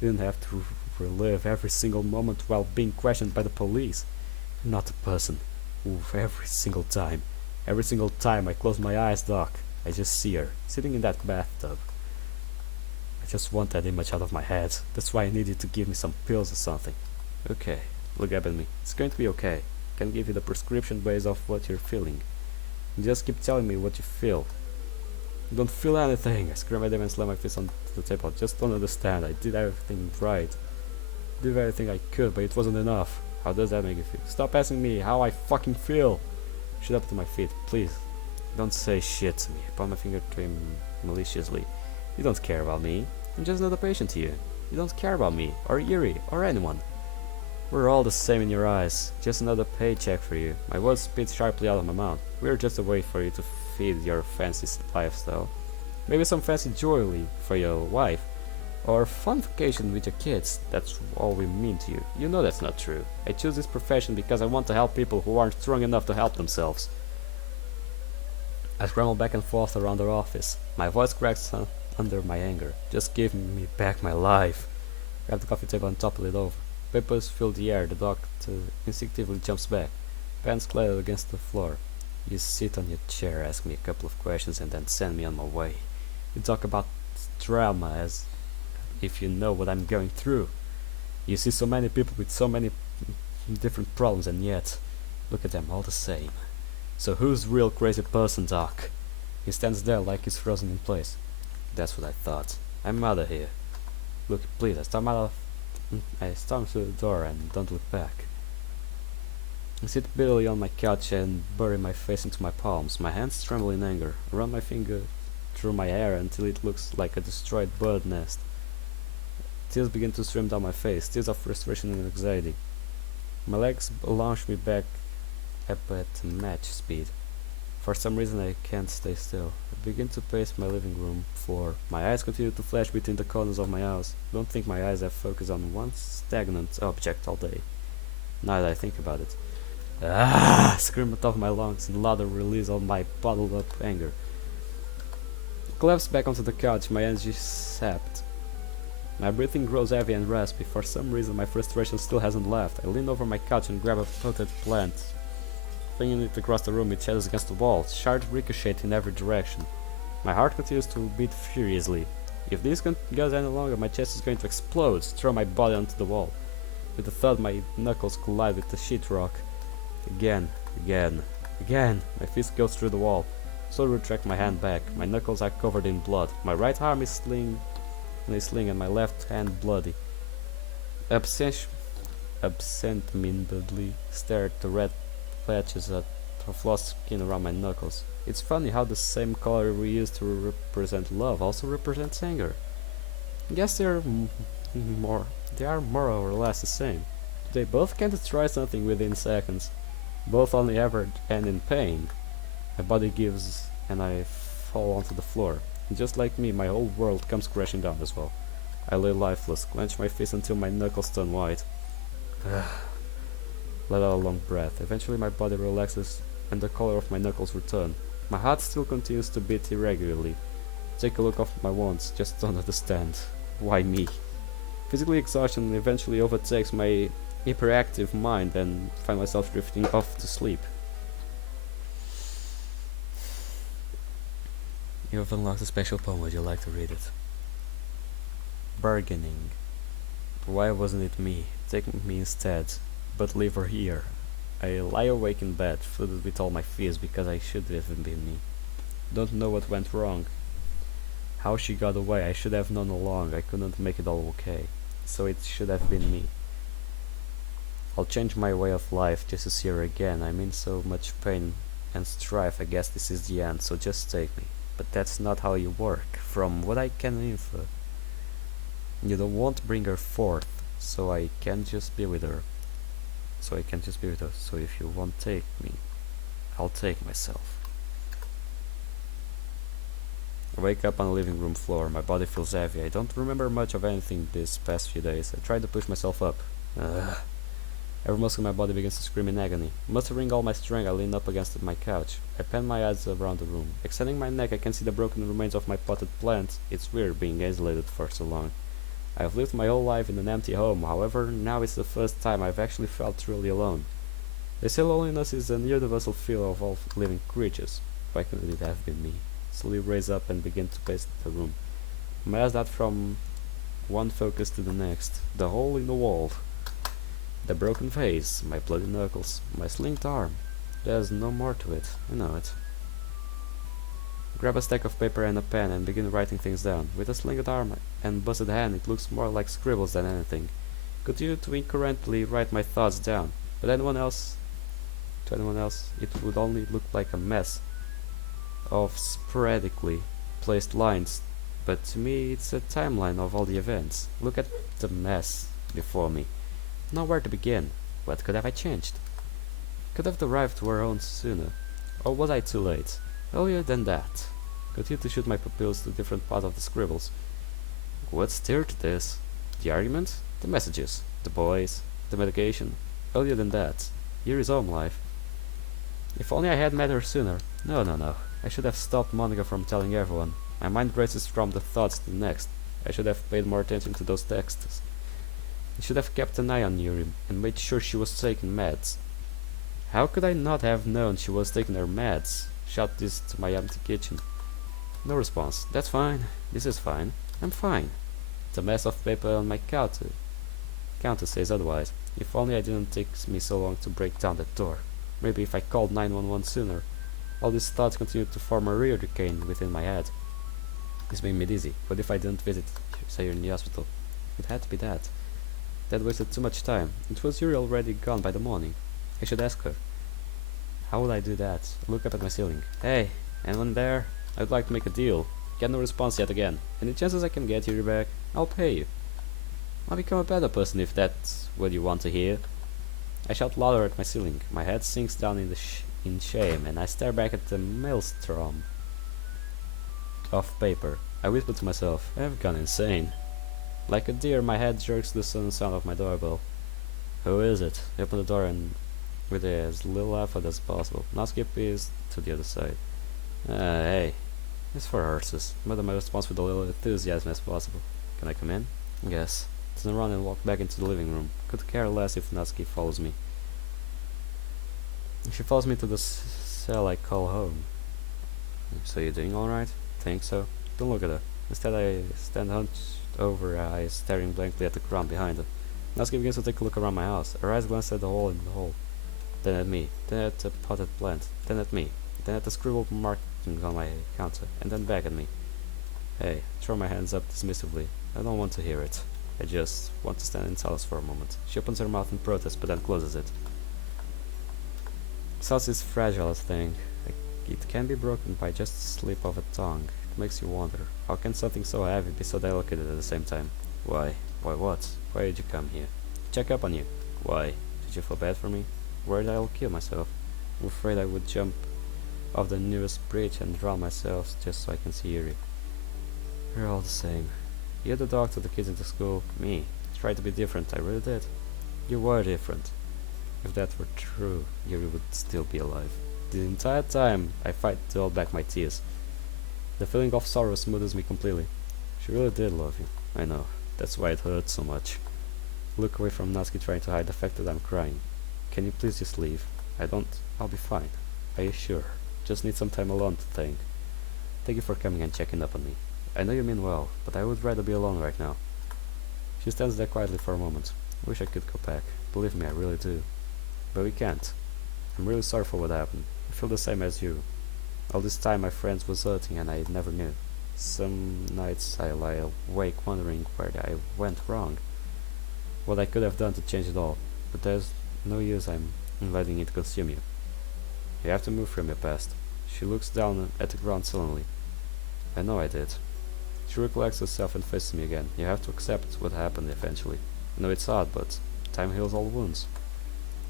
You didn't have to relive every single moment while being questioned by the police. You're not a person. Oof, every single time I close my eyes, Doc, I just see her, sitting in that bathtub. I just want that image out of my head. That's why I need you to give me some pills or something. Okay, look up at me. It's going to be okay. I can give you the prescription based off what you're feeling. You just keep telling me what you feel. You don't feel anything. I scream at them and slam my fist on the table. I just don't understand. I did everything right. Did everything I could, but it wasn't enough. How does that make you feel? Stop asking me how I fucking feel. Shut up to my feet, please. Don't say shit to me. I point my finger to him maliciously. You don't care about me. I'm just another patient to you. You don't care about me, or Yuri, or anyone. We're all the same in your eyes. Just another paycheck for you. My words spit sharply out of my mouth. We're just a way for you to feed your fancy lifestyle. Maybe some fancy jewelry for your wife. Or fun vacation with your kids. That's all we mean to you. You know that's not true. I choose this profession because I want to help people who aren't strong enough to help themselves. I scramble back and forth around our office. My voice cracks under my anger. Just give me back my life. Grab the coffee table and topple it over. Papers fill the air. The doctor instinctively jumps back. Pants clatter against the floor. You sit on your chair, ask me a couple of questions, and then send me on my way. You talk about trauma as if you know what I'm going through. You see so many people with so many different problems, and yet look at them all the same. So who's real crazy person, Doc? He stands there like he's frozen in place. That's what I thought. I'm out of here. Look, please, I storm through the door and don't look back. I sit bitterly on my couch and bury my face into my palms. My hands tremble in anger. I run my finger through my hair until it looks like a destroyed bird nest. Tears begin to stream down my face, tears of frustration and anxiety. My legs launch me back up at match speed. For some reason I can't stay still. I begin to pace my living room floor. My eyes continue to flash between the corners of my house. Don't think my eyes have focused on one stagnant object all day. Now that I think about it. Ah! Scream at the top of my lungs in louder release of my bottled up anger. I collapse back onto the couch, my energy sapped. My breathing grows heavy and raspy. For some reason my frustration still hasn't left. I lean over my couch and grab a potted plant. Flinging it across the room, it shatters against the wall. Shards ricochet in every direction. My heart continues to beat furiously. If this goes any longer, my chest is going to explode, throw my body onto the wall. With a thud, my knuckles collide with the sheetrock. Again. My fist goes through the wall. So I retract my hand back. My knuckles are covered in blood. My right arm is sling and my left hand bloody. Absent-mindedly stare at the red patches of lost skin around my knuckles. It's funny how the same color we use to represent love also represents anger. Guess they are more or less the same. They both can destroy something within seconds. Both only ever end in pain. My body gives and I fall onto the floor. And just like me, my whole world comes crashing down as well. I lay lifeless, clench my fist until my knuckles turn white. Let out a long breath. Eventually my body relaxes and the color of my knuckles return. My heart still continues to beat irregularly. Take a look at my wounds, just don't understand. Why me? Physical exhaustion eventually overtakes my hyperactive mind and find myself drifting off to sleep. You have unlocked a special poem. Would you like to read it? Bargaining. Why wasn't it me? Take me instead, but leave her here. I lie awake in bed, flooded with all my fears because I should have been me. Don't know what went wrong. How she got away, I should have known along. I couldn't make it all okay. So it should have been me. I'll change my way of life just to see her again. I'm in so much pain and strife, I guess this is the end, so just take me. But that's not how you work, from what I can infer. You don't want to bring her forth, so I can't just be with her. So if you won't take me, I'll take myself. I wake up on the living room floor. My body feels heavy. I don't remember much of anything these past few days. I try to push myself up. Every muscle in my body begins to scream in agony. Mustering all my strength, I lean up against my couch. I pan my eyes around the room. Extending my neck, I can see the broken remains of my potted plant. It's weird being isolated for so long. I've lived my whole life in an empty home, however, now it's the first time I've actually felt truly alone. They say loneliness is a universal feel of all living creatures. Why couldn't it have been me? Slowly raise up and begin to pace the room. My eyes dart from one focus to the next. The hole in the wall. The broken vase, my bloody knuckles, my slinged arm. There's no more to it, I know it. Grab a stack of paper and a pen and begin writing things down. With a slinged arm and busted hand, it looks more like scribbles than anything. Continue to incoherently write my thoughts down, but to anyone else, it would only look like a mess of sporadically placed lines. But to me, it's a timeline of all the events. Look at the mess before me. Know where to begin. What could have I changed? Could have arrived to her own sooner. Or was I too late? Earlier than that. Continue to shoot my pupils to different parts of the scribbles. What stirred this? The argument? The messages? The boys? The medication? Earlier than that. Here is home life. If only I had met her sooner. No. I should have stopped Monica from telling everyone. My mind races from the thoughts to the next. I should have paid more attention to those texts. I should have kept an eye on Yuri and made sure she was taking meds. How could I not have known she was taking her meds? Shout this to my empty kitchen. No response. That's fine. This is fine. I'm fine. The mess of paper on my counter says otherwise. If only I didn't take me so long to break down that door. Maybe if I called 911 sooner. All these thoughts continued to form a hurricane within my head. This made me dizzy. What if I didn't visit Heya in the hospital? It had to be that. That wasted too much time. It was Yuri already gone by the morning. I should ask her. How would I do that? Look up at my ceiling. Hey, anyone there? I'd like to make a deal. Get no response yet again. Any chances I can get Yuri back? I'll pay you. I'll become a better person if that's what you want to hear. I shout louder at my ceiling. My head sinks down in shame, and I stare back at the maelstrom of paper. I whisper to myself, I've gone insane. Like a deer, my head jerks to the sudden sound of my doorbell. Who is it? I open the door and with as little effort as possible. Natsuki appears to the other side. Hey. It's for horses. I made my response with a little enthusiasm as possible. Can I come in? Yes. Turn around and walk back into the living room. Could care less if Natsuki follows me. She follows me to the cell I call home. So you're doing alright? Think so? Don't look at her. Instead I stand hunched over her eyes, staring blankly at the ground behind her. Natsuki begins to take a look around my house. Her eyes glance at the hole in the hole. Then at me. Then at the potted plant. Then at me. Then at the scribbled markings on my counter. And then back at me. Hey, throw my hands up dismissively. I don't want to hear it. I just want to stand in silence for a moment. She opens her mouth in protest, but then closes it. Silence is fragile thing. It can be broken by just a slip of a tongue. It makes you wonder, how can something so heavy be so delicate at the same time? Why? Why what? Why did you come here? Check up on you. Why? Did you feel bad for me? Worried I'll kill myself? I'm afraid I would jump off the nearest bridge and drown myself just so I can see Yuri. We're all the same. You're the doctor, the kids at the school. Me. Tried to be different, I really did. You were different. If that were true, Yuri would still be alive. The entire time, I fight to hold back my tears. The feeling of sorrow smooths me completely. She really did love you. I know. That's why it hurts so much. Look away from Natsuki, trying to hide the fact that I'm crying. Can you please just leave? I don't. I'll be fine. Are you sure? Just need some time alone to think. Thank you for coming and checking up on me. I know you mean well, but I would rather be alone right now. She stands there quietly for a moment. I wish I could go back. Believe me, I really do. But we can't. I'm really sorry for what happened. I feel the same as you. All this time my friends was hurting and I never knew. Some nights I lie awake wondering where I went wrong. What I could have done to change it all. But there's no use I'm letting it consume you. You have to move from your past. She looks down at the ground sullenly. I know I did. She recollects herself and faces me again. You have to accept what happened eventually. I know it's hard, but time heals all wounds.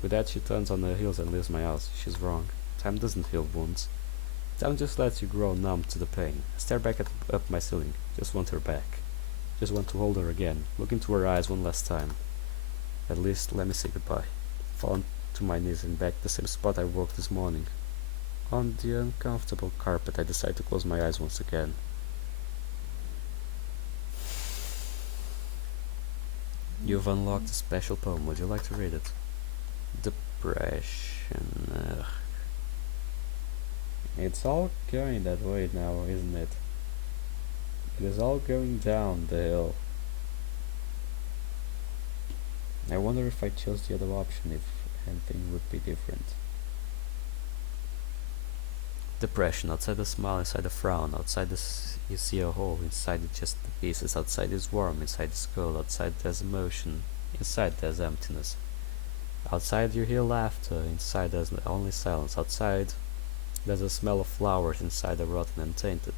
With that she turns on her heels and leaves my house. She's wrong. Time doesn't heal wounds. Time just lets you grow numb to the pain. I stare back up my ceiling. Just want her back. Just want to hold her again. Look into her eyes one last time. At least let me say goodbye. Fall to my knees and back the same spot I woke this morning. On the uncomfortable carpet I decide to close my eyes once again. You've unlocked a special poem. Would you like to read it? Depression. It's all going that way now, isn't it? It is all going down the hill. I wonder if I chose the other option, if anything would be different. Depression. Outside the smile, inside the frown. Outside you see a hole, inside it's just the pieces. Outside is warm, inside is cold. Outside there's emotion, inside there's emptiness. Outside you hear laughter, inside there's only silence. Outside there's a smell of flowers, inside are rotten and tainted.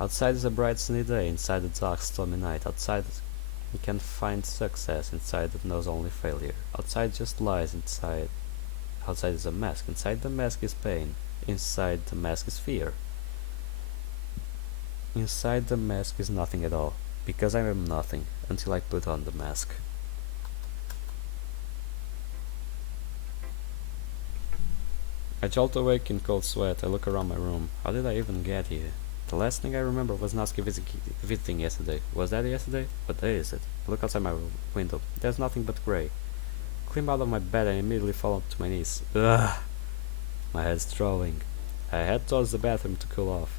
Outside is a bright sunny day, inside a dark stormy night. Outside you can find success, inside it knows only failure. Outside just lies, inside. Outside is a mask, inside the mask is pain. Inside the mask is fear. Inside the mask is nothing at all, because I am nothing until I put on the mask. I jolt awake in cold sweat. I look around my room. How did I even get here? The last thing I remember was Natsuki visiting yesterday. Was that yesterday? What day is it? I look outside my window. There's nothing but grey. Climb out of my bed and immediately fall onto my knees. Ugh! My head's throbbing. I head towards the bathroom to cool off.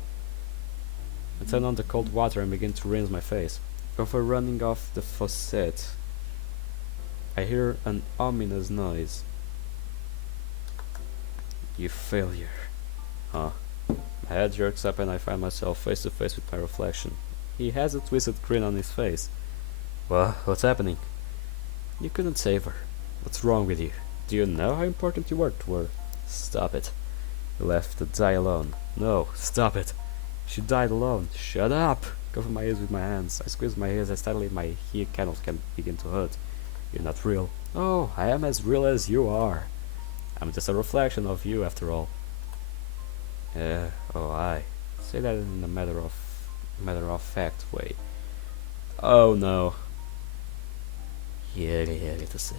I turn on the cold water and begin to rinse my face. Before running off the faucet, I hear an ominous noise. You failure. Huh? My head jerks up and I find myself face to face with my reflection. He has a twisted grin on his face. Well, what's happening? You couldn't save her. What's wrong with you? Do you know how important you were to her? Stop it. You left to die alone. No, stop it. She died alone. Shut up! Cover my ears with my hands. I squeeze my ears as tightly my ear canals can begin to hurt. You're not real. Oh, I am as real as you are. I'm just a reflection of you after all. Oh, I say that in a matter of fact way. Oh no. Yeah, to say.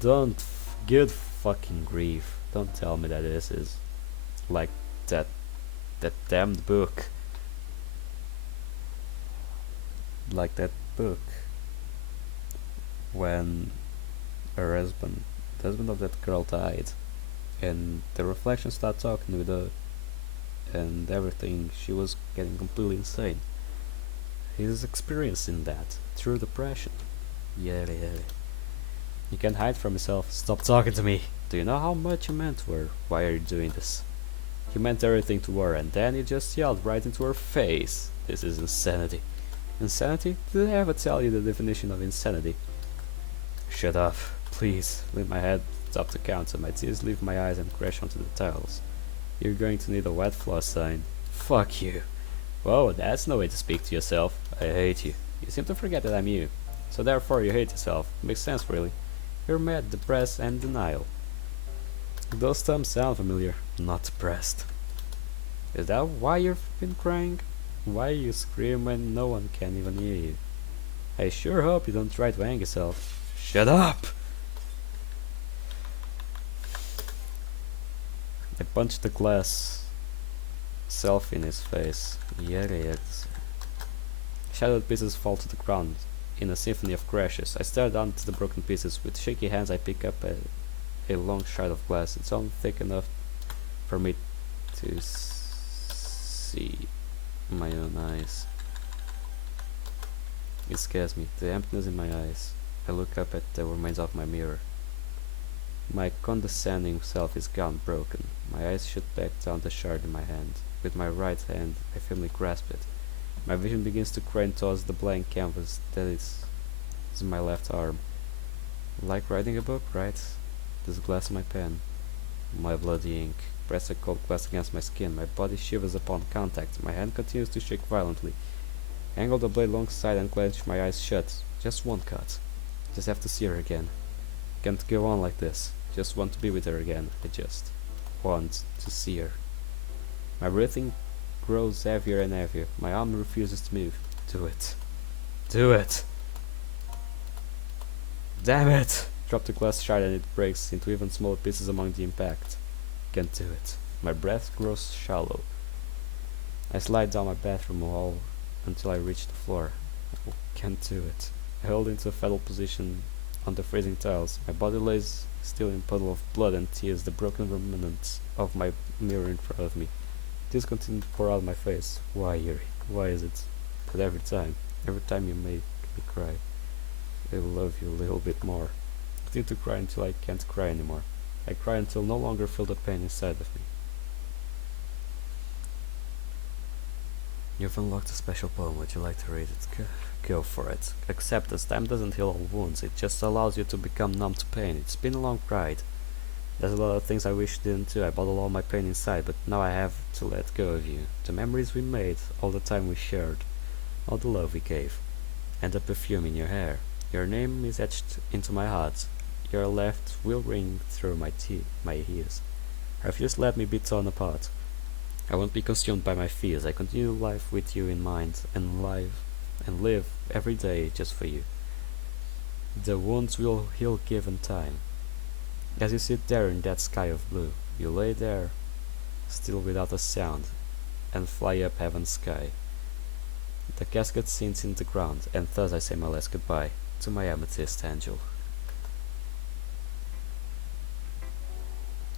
Don't good fucking grief. Don't tell me that this is like that damned book. Like that book when her husband, the husband of that girl died, and the reflection started talking with her, and everything. She was getting completely insane. He's experiencing that through depression. Yeah. You can't hide from yourself. Stop talking to me. Do you know how much you meant to her? Why are you doing this? You meant everything to her, and then you just yelled right into her face. This is insanity. Insanity? Did I ever tell you the definition of insanity? Shut up. Please. Leave my head up to counter. My tears leave my eyes and crash onto the tiles. You're going to need a wet floor sign. Fuck you. Whoa, that's no way to speak to yourself. I hate you. You seem to forget that I'm you. So therefore you hate yourself. Makes sense, really. You're mad, depressed, and denial. Those terms sound familiar. Not depressed. Is that why you've been crying? Why you scream when no one can even hear you? I sure hope you don't try to hang yourself. Shut up! I punched the glass self in his face. Shattered pieces fall to the ground in a symphony of crashes. I stare down at the broken pieces. With shaky hands I pick up a long shard of glass. It's only thick enough for me to see my own eyes. It scares me, the emptiness in my eyes. I look up at the remains of my mirror. My condescending self is gone, broken. My eyes shoot back down the shard in my hand. With my right hand, I firmly grasp it. My vision begins to crane towards the blank canvas that is my left arm. Like writing a book, right? There's glass in my pen. My bloody ink. Press a cold glass against my skin. My body shivers upon contact. My hand continues to shake violently. Angle the blade alongside and clench my eyes shut. Just one cut. Just have to see her again. Can't go on like this. Just want to be with her again. I just want to see her. My breathing grows heavier and heavier. My arm refuses to move. Do it. Do it. Damn it! Drop the glass shard and it breaks into even smaller pieces among the impact. Can't do it. My breath grows shallow. I slide down my bathroom wall until I reach the floor. Can't do it. I hold into a fetal position on the freezing tiles. My body lays still in a puddle of blood and tears, the broken remnants of my mirror in front of me. Tears continue to pour out my face. Why, Yuri? Why is it that every time you make me cry, I love you a little bit more? I continue to cry until I can't cry anymore. I cry until no longer feel the pain inside of me. You've unlocked a special poem. Would you like to read it? Go for it. Accept this. Time doesn't heal all wounds. It just allows you to become numb to pain. It's been a long ride. There's a lot of things I wish didn't do. I bottle all my pain inside, but now I have to let go of you. The memories we made, all the time we shared, all the love we gave, and the perfume in your hair. Your name is etched into my heart. Your left will ring through my ears. Refuse let me be torn apart. I won't be consumed by my fears. I continue life with you in mind, and live every day just for you. The wounds will heal given time. As you sit there in that sky of blue, you lay there, still without a sound, and fly up heaven's sky. The casket sinks in the ground, and thus I say my last goodbye to my amethyst angel.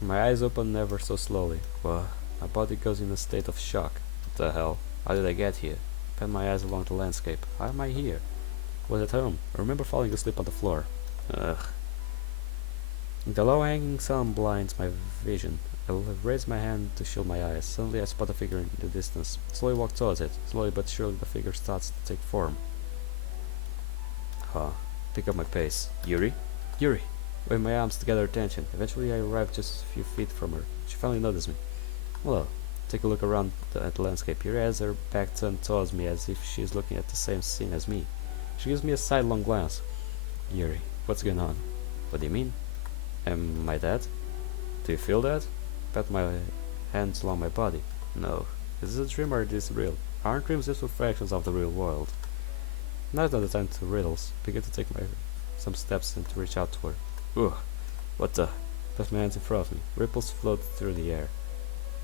My eyes open ever so slowly. Well, my body goes in a state of shock. What the hell? How did I get here? Pan my eyes along the landscape. How am I here? Was at home. I remember falling asleep on the floor. Ugh. The low-hanging sun blinds my vision. I raise my hand to shield my eyes. Suddenly I spot a figure in the distance. Slowly walk towards it. Slowly but surely the figure starts to take form. Pick up my pace. Yuri? Yuri! Wave my arms to gather attention. Eventually I arrive just a few feet from her. She finally noticed me. Hello. Take a look around at the landscape. Yuri has her back turned towards me as if she is looking at the same scene as me. She gives me a sidelong glance. Yuri, what's going on? What do you mean? Am I dead? Do you feel that? Pat my hands along my body. No. Is this a dream or is this real? Aren't dreams just reflections of the real world? Now is not the time to riddles. Begin to take some steps and to reach out to her. Ugh. What the? Pat my hands in front of me. Ripples float through the air.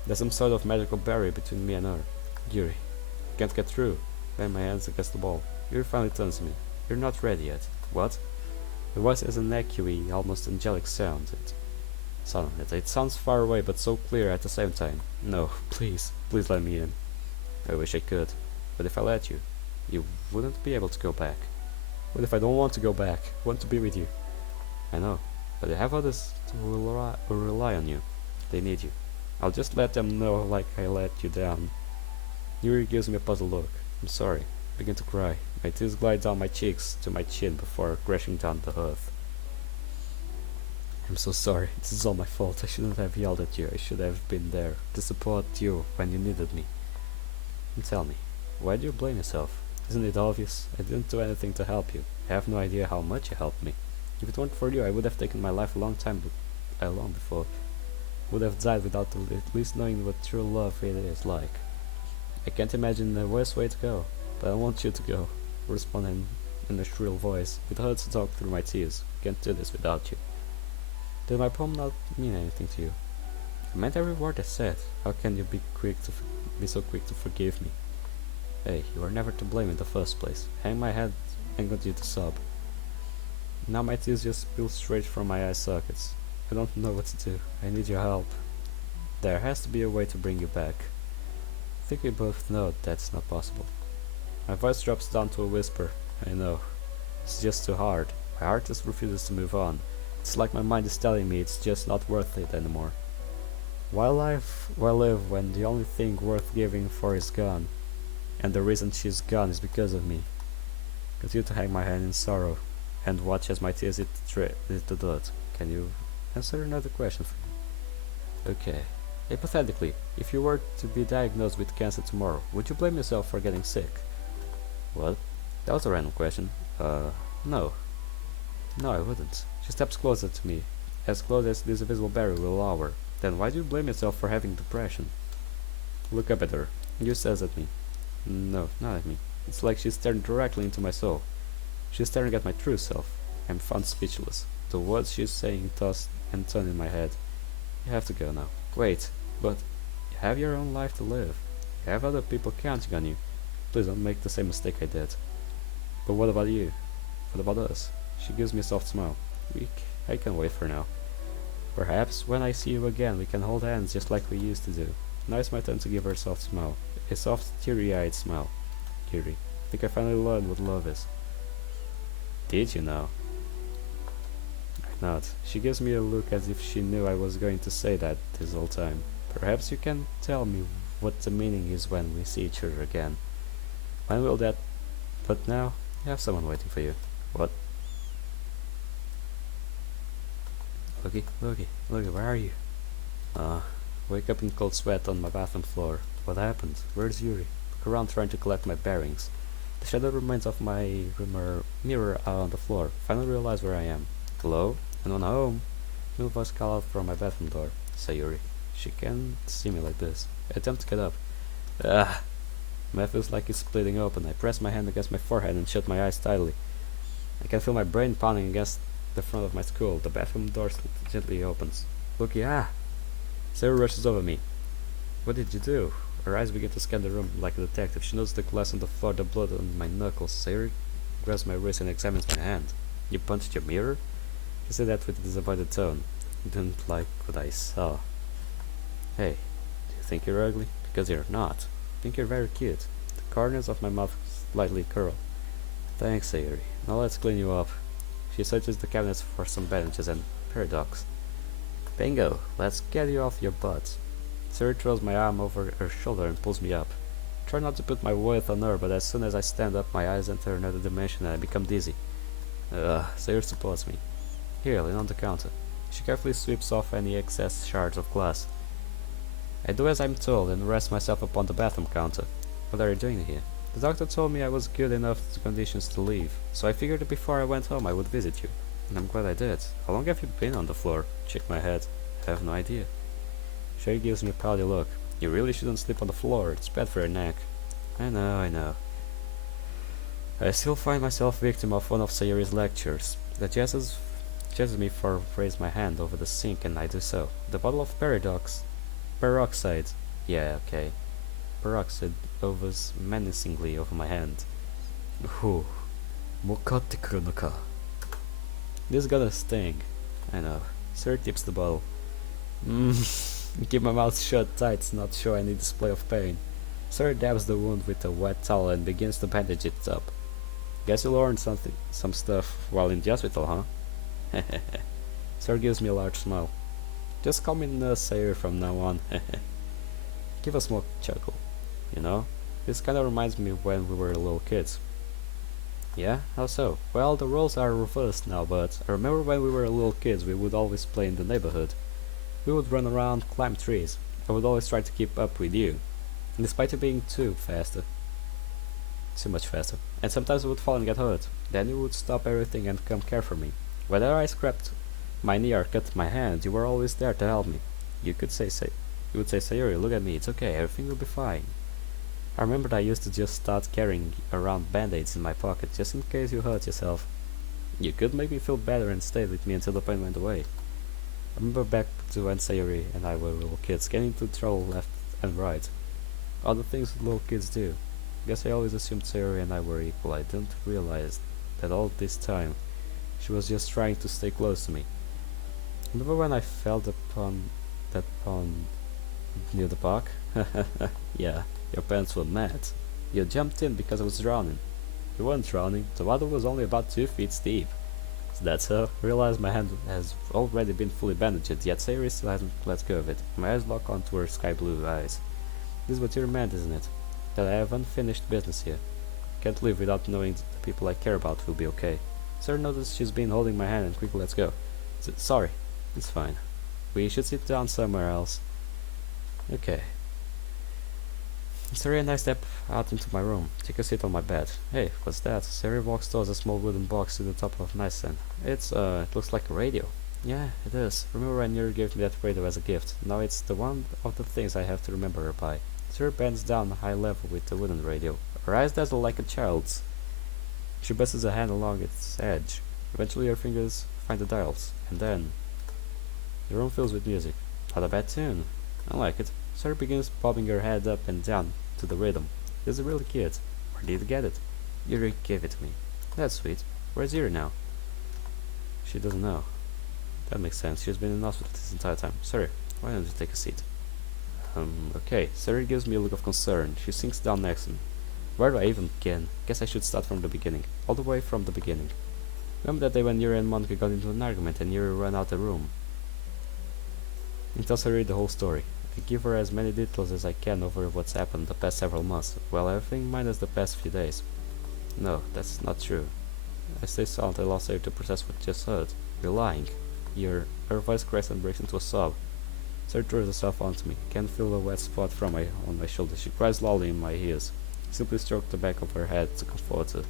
There's some sort of magical barrier between me and her. Yuri. Can't get through. Bang my hands against the wall. Yuri finally turns to me. You're not ready yet. What? The voice has an echoey, almost angelic sound. It sounds far away but so clear at the same time. No, please let me in. I wish I could. But if I let you, you wouldn't be able to go back. What if I don't want to go back? I want to be with you. I know, but I have others who rely on you. They need you. I'll just let them know like I let you down. Yuri gives me a puzzled look. I'm sorry. I begin to cry. My tears glide down my cheeks to my chin before crashing down the earth. I'm so sorry. This is all my fault. I shouldn't have yelled at you. I should have been there to support you when you needed me. And tell me, why do you blame yourself? Isn't it obvious? I didn't do anything to help you. I have no idea how much you helped me. If it weren't for you, I would have taken my life a long before. Would have died without at least knowing what true love it is like. I can't imagine a worse way to go, but I want you to go. Responding in a shrill voice. It hurts to talk through my tears. Can't do this without you. Did my poem not mean anything to you? I meant every word I said. How can you be so quick to forgive me? Hey, you were never to blame in the first place. Hang my head and continue to sob. Now my tears just spill straight from my eye sockets. I don't know what to do. I need your help. There has to be a way to bring you back. I think we both know that's not possible. My voice drops down to a whisper. I know. It's just too hard. My heart just refuses to move on. It's like my mind is telling me it's just not worth it anymore. Why live when the only thing worth giving for is gone? And the reason she's gone is because of me. Continue to hang my head in sorrow and watch as my tears hit the dirt. Can you answer another question for me? Okay. Hypothetically, if you were to be diagnosed with cancer tomorrow, would you blame yourself for getting sick? What? That was a random question. No. No, I wouldn't. She steps closer to me, as close as this invisible barrier will allow her. Then why do you blame yourself for having depression? Look up at her. You says at me. No, not at me. It's like she's staring directly into my soul. She's staring at my true self. I'm found speechless. The words she's saying toss and turn in my head. You have to go now. Wait, but you have your own life to live. You have other people counting on you. Please don't make the same mistake I did. But what about you? What about us? She gives me a soft smile. I can wait for now. Perhaps when I see you again we can hold hands just like we used to do. Now it's my turn to give her a soft smile. A soft, teary-eyed smile. Yuri, I think I finally learned what love is. Did you know? I nod. She gives me a look as if she knew I was going to say that this whole time. Perhaps you can tell me what the meaning is when we see each other again. When will that... But now, you have someone waiting for you. What? Loki, where are you? Wake up in cold sweat on my bathroom floor. What happened? Where's Yuri? Look around trying to collect my bearings. The shadow remains of my mirror out on the floor. Finally realize where I am. Hello? Anyone home? No voice call out from my bathroom door. Say Yuri. She can't see me like this. I attempt to get up. My feels like it's splitting open. I press my hand against my forehead and shut my eyes tightly. I can feel my brain pounding against the front of my skull. The bathroom door gently opens. Loki, Sarah rushes over me. What did you do? Her eyes begin to scan the room like a detective. She notes the glass on the floor, the blood on my knuckles. Sarah grabs my wrist and examines my hand. You punched your mirror? She said that with a disappointed tone. I didn't like what I saw. Hey, do you think you're ugly? Because you're not. I think you're very cute. The corners of my mouth slightly curl. Thanks, Sayuri. Now let's clean you up. She searches the cabinets for some bandages and paradox. Bingo! Let's get you off your butt. Sayuri throws my arm over her shoulder and pulls me up. I try not to put my weight on her, but as soon as I stand up, my eyes enter another dimension and I become dizzy. Sayuri supports me. Here, lean on the counter. She carefully sweeps off any excess shards of glass. I do as I'm told and rest myself upon the bathroom counter. What are you doing here? The doctor told me I was good enough to conditions to leave, so I figured that before I went home I would visit you. And I'm glad I did. How long have you been on the floor? Shake my head. I have no idea. Sherry gives me a pouty look. You really shouldn't sleep on the floor, it's bad for your neck. I know. I still find myself victim of one of Sayori's lectures. That chases me for raise my hand over the sink and I do so. The bottle of peroxide. Yeah, okay. Peroxide hovers menacingly over my hand. Whew. Mokatte kuru no ka. This got a sting. I know. Sir tips the bottle. Keep my mouth shut tight to not show any display of pain. Sir dabs the wound with a wet towel and begins to bandage it up. Guess you learned some stuff while in the hospital, huh? Sir gives me a large smile. Just call me Nurse Sayori from now on. Give a small chuckle. You know, this kinda reminds me when we were little kids. Yeah? How so? Well, the roles are reversed now, but I remember when we were little kids we would always play in the neighborhood. We would run around, climb trees. I would always try to keep up with you, despite you being too much faster. And sometimes I would fall and get hurt. Then you would stop everything and come care for me. Whether I scraped my knee or cut my hand, you were always there to help me. You would say, Sayori, look at me, it's okay, everything will be fine. I remembered I used to just start carrying around band-aids in my pocket, just in case you hurt yourself. You could make me feel better and stay with me until the pain went away. I remember back to when Sayori and I were little kids, getting into trouble left and right. All the things little kids do. Guess I always assumed Sayori and I were equal. I didn't realize that all this time she was just trying to stay close to me. Remember when I fell upon that pond near the park? Yeah, your parents were mad. You jumped in because I was drowning. You weren't drowning, the water was only about 2 feet deep. So that's her. Realized my hand has already been fully bandaged, yet Sayori still hasn't let go of it. My eyes lock onto her sky blue eyes. This is what you meant, isn't it? That I have unfinished business here. Can't live without knowing that the people I care about will be okay. Sir noticed she's been holding my hand and quickly lets go. Sorry, it's fine. We should sit down somewhere else. Okay. Sari and I step out into my room. Take a seat on my bed. Hey, what's that? Sari walks towards a small wooden box to the top of my nightstand. It looks like a radio. Yeah, it is. Remember when you gave me that radio as a gift? Now it's the one of the things I have to remember her by. Sari bends down high level with the wooden radio. Her eyes dazzle like a child's. She passes a hand along its edge. Eventually her fingers find the dials. And then the room fills with music. Not a bad tune. I like it. Sari begins bobbing her head up and down to the rhythm. This is really cute. Where did you get it? Yuri gave it to me. That's sweet. Where's Yuri now? She doesn't know. That makes sense. She's been in hospital this entire time. Sorry, why don't you take a seat? Okay. Sari gives me a look of concern. She sinks down next to me. Where do I even begin? Guess I should start from the beginning. All the way from the beginning. Remember that day when Yuri and Monica got into an argument and Yuri ran out the room? It tells Sari the whole story. I give her as many details as I can over what's happened the past several months. Well, everything minus the past few days. No, that's not true. I stay silent. I lost her to process what just heard. You're lying. Her voice cracks and breaks into a sob. Sarah throws herself onto me. Can't feel a wet spot on my shoulder. She cries loudly in my ears. I simply stroke the back of her head to comfort her.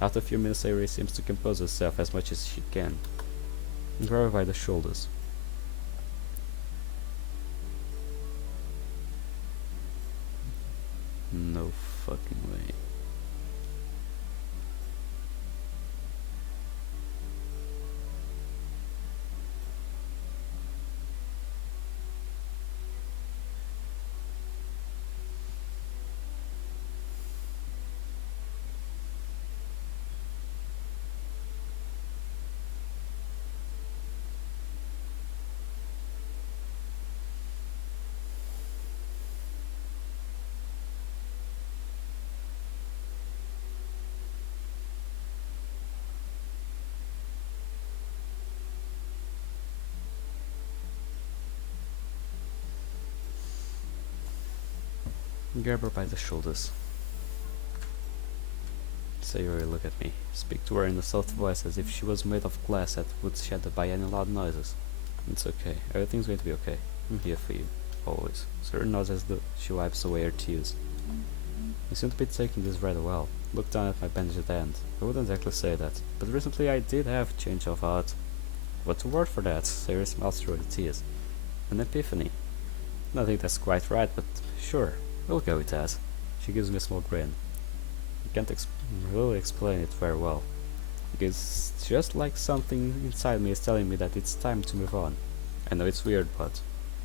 After a few minutes, Sarah seems to compose herself as much as she can. And grab her by the shoulders. No fucking way. Grab her by the shoulders. Sayori, look at me. Speak to her in a soft voice as if she was made of glass that would shatter by any loud noises. It's okay. Everything's going to be okay. I'm here for you. always. Sarah nods as she wipes away her tears. You seem to be taking this rather well. Look down at my bandaged hand. I wouldn't exactly say that, but recently I did have a change of heart. What's the word for that? Sarah smiles through the tears. An epiphany. I don't think that's quite right, but sure, we'll go with that. She gives me a small grin. I can't really explain it very well. It's just like something inside me is telling me that it's time to move on. I know it's weird, but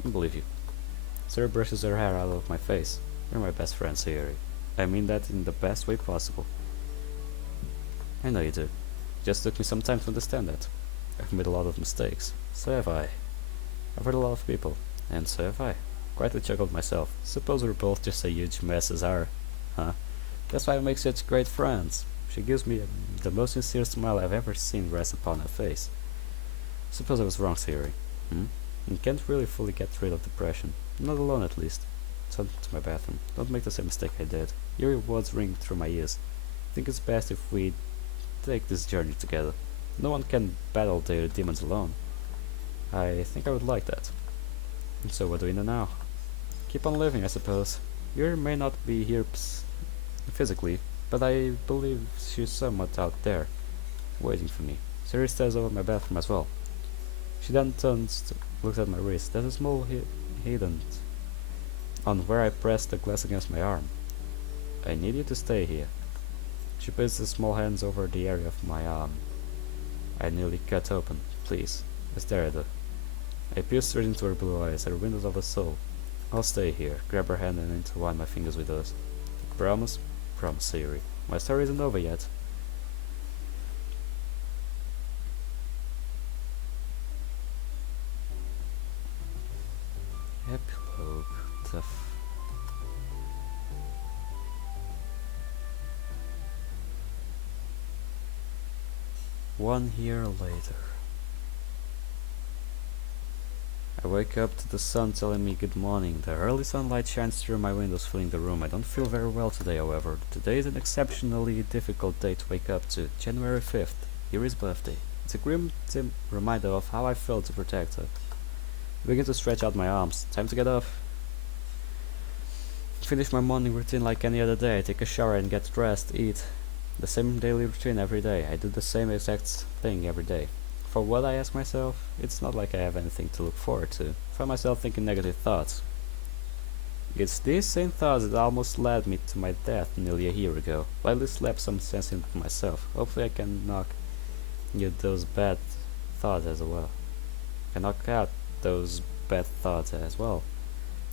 I believe you. Sarah brushes her hair out of my face. You're my best friend, Sayuri. I mean that in the best way possible. I know you do. It just took me some time to understand that. I've made a lot of mistakes. So have I. I've hurt a lot of people. And so have I. Quietly chuckled myself. Suppose we're both just a huge mess as are. Huh? That's why we make such great friends. She gives me the most sincere smile I've ever seen rest upon her face. Suppose I was wrong, Sayuri. You can't really fully get rid of depression. Not alone, at least. Turn to my bathroom. Don't make the same mistake I did. Your words ring through my ears. I think it's best if we take this journey together. No one can battle their demons alone. I think I would like that. And so what do we do now? Keep on living, I suppose. You may not be here physically, but I believe she's somewhat out there, waiting for me. Siri stares over my bathroom as well. She then looks at my wrist. There's a small hidden on where I press the glass against my arm. I need you to stay here. She places small hands over the area of my arm. I nearly cut open. Please. I stare at her. I peer straight into her blue eyes, her windows of the soul. I'll stay here. Grab her hand and intertwine my fingers with hers. Promise? Promise, Sayuri. My story isn't over yet. Epilogue. Tough. 1 year later. I wake up to the sun telling me good morning. The early sunlight shines through my windows, filling the room. I don't feel very well today, however. Today is an exceptionally difficult day to wake up to. January 5th, Yuri's birthday. It's a grim reminder of how I felt to protect her. I begin to stretch out my arms. Time to get up. Finish my morning routine like any other day. I take a shower and get dressed, eat. The same daily routine every day. I do the same exact thing every day. For what, I ask myself, it's not like I have anything to look forward to. I find myself thinking negative thoughts. It's these same thoughts that almost led me to my death nearly a year ago. I at least slap some sense into myself. Hopefully I can knock those bad thoughts as well. I can knock out those bad thoughts as well.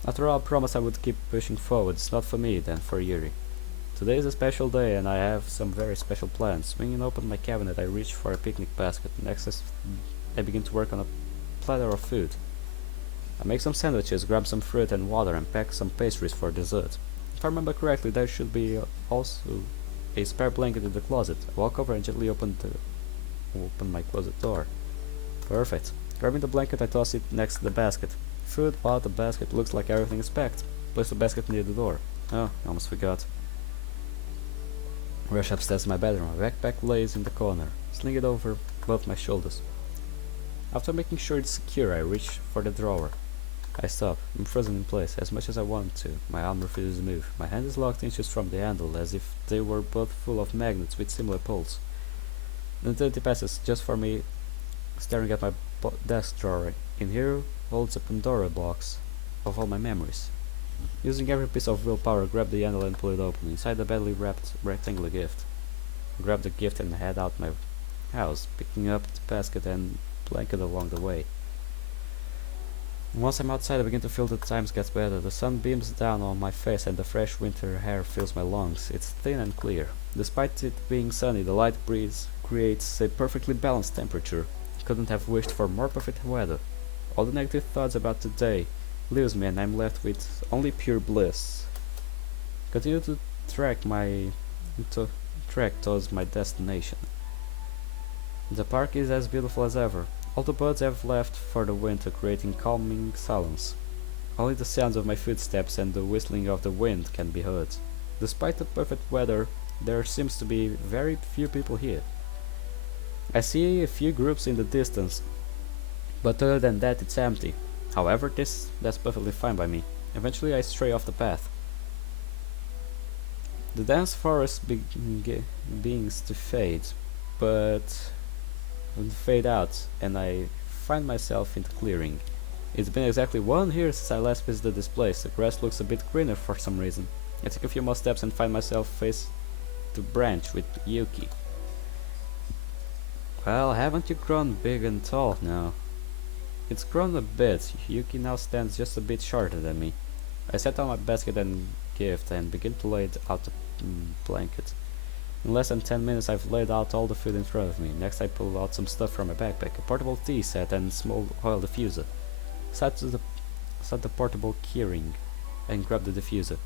After all, I promised I would keep pushing forward. It's not for me, then for Yuri. Today is a special day and I have some very special plans. Swinging open my cabinet, I reach for a picnic basket. Next, I begin to work on a platter of food. I make some sandwiches, grab some fruit and water, and pack some pastries for dessert. If I remember correctly, there should be also a spare blanket in the closet. I walk over and gently open my closet door. Perfect. Grabbing the blanket, I toss it next to the basket. Food, water, basket, looks like everything is packed. Place the basket near the door. Oh, I almost forgot. Rush upstairs to my bedroom. My backpack lays in the corner. Sling it over both my shoulders. After making sure it's secure, I reach for the drawer. I stop. I'm frozen in place. As much as I want to, my arm refuses to move. My hand is locked inches from the handle, as if they were both full of magnets with similar poles. Then 30 passes just for me, staring at my desk drawer. In here holds a Pandora box of all my memories. Using every piece of willpower, grab the handle and pull it open. Inside the badly wrapped rectangular gift. I grab the gift and head out my house, picking up the basket and blanket along the way. Once I'm outside, I begin to feel that times get better. The sun beams down on my face and the fresh winter air fills my lungs. It's thin and clear. Despite it being sunny, the light breeze creates a perfectly balanced temperature. Couldn't have wished for more perfect weather. All the negative thoughts about today leaves me and I'm left with only pure bliss. Continue to track towards my destination. The park is as beautiful as ever. All the birds have left for the winter, creating calming silence. Only the sounds of my footsteps and the whistling of the wind can be heard. Despite the perfect weather, there seems to be very few people here. I see a few groups in the distance, but other than that it's empty. However, that's perfectly fine by me. Eventually I stray off the path. The dense forest begins to fade, but fade out, and I find myself in the clearing. It's been exactly 1 year since I last visited this place. The grass looks a bit greener for some reason. I take a few more steps and find myself face to branch with Yuki. Well, haven't you grown big and tall now? It's grown a bit. Yuki now stands just a bit shorter than me. I set down my basket and gift and begin to lay out the blanket. In less than 10 minutes I've laid out all the food in front of me. Next I pull out some stuff from my backpack, a portable tea set and small oil diffuser. Set the portable keyring and grab the diffuser.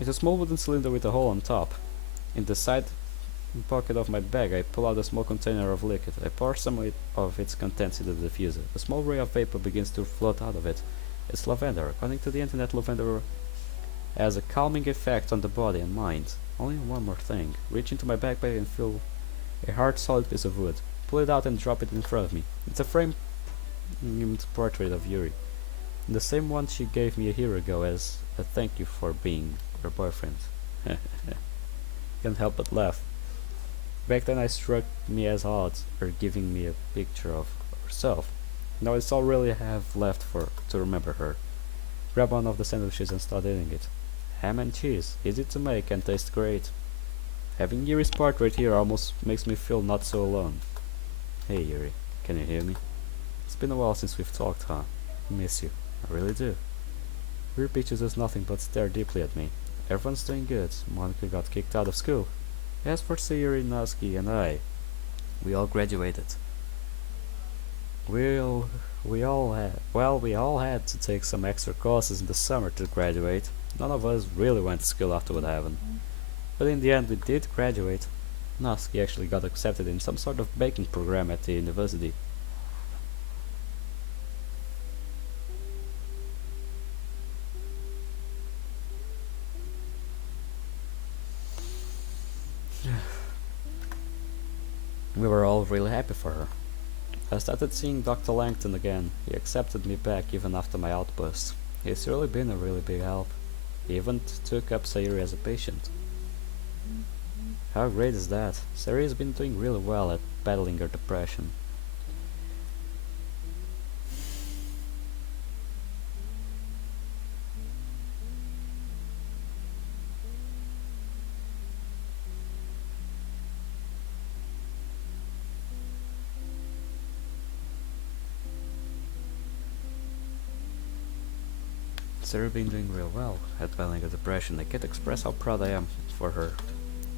It's a small wooden cylinder with a hole on top. In the side pocket of my bag I pull out a small container of liquid. I pour some of its contents into the diffuser. A small ray of vapor begins to float out of it. It's lavender. According to the internet, lavender has a calming effect on the body and mind. Only one more thing. Reach into my backpack and fill a hard, solid piece of wood. Pull it out and drop it in front of me. It's a framed portrait of Yuri. The same one she gave me a year ago as a thank you for being her boyfriend. Can't help but laugh. Back then I struck me as odd, her giving me a picture of herself. Now it's all really have left to remember her. Grab one of the sandwiches and start eating it. Ham and cheese, easy to make and taste great. Having Yuri's portrait here almost makes me feel not so alone. Hey Yuri, can you hear me? It's been a while since we've talked, huh? I miss you, I really do. Your picture does nothing but stare deeply at me. Everyone's doing good. Monica got kicked out of school. As for Sayuri, Natsuki, and I, we all graduated. We all had to take some extra courses in the summer to graduate. None of us really went to school after what happened. But in the end we did graduate. Natsuki actually got accepted in some sort of baking program at the university. We were all really happy for her. I started seeing Dr. Langton again. He accepted me back even after my outburst. He's really been a really big help. He even took up Sayuri as a patient. How great is that? Sayuri has been doing really well at battling her depression. Sarah been doing real well at battling a depression. I can't express how proud I am for her.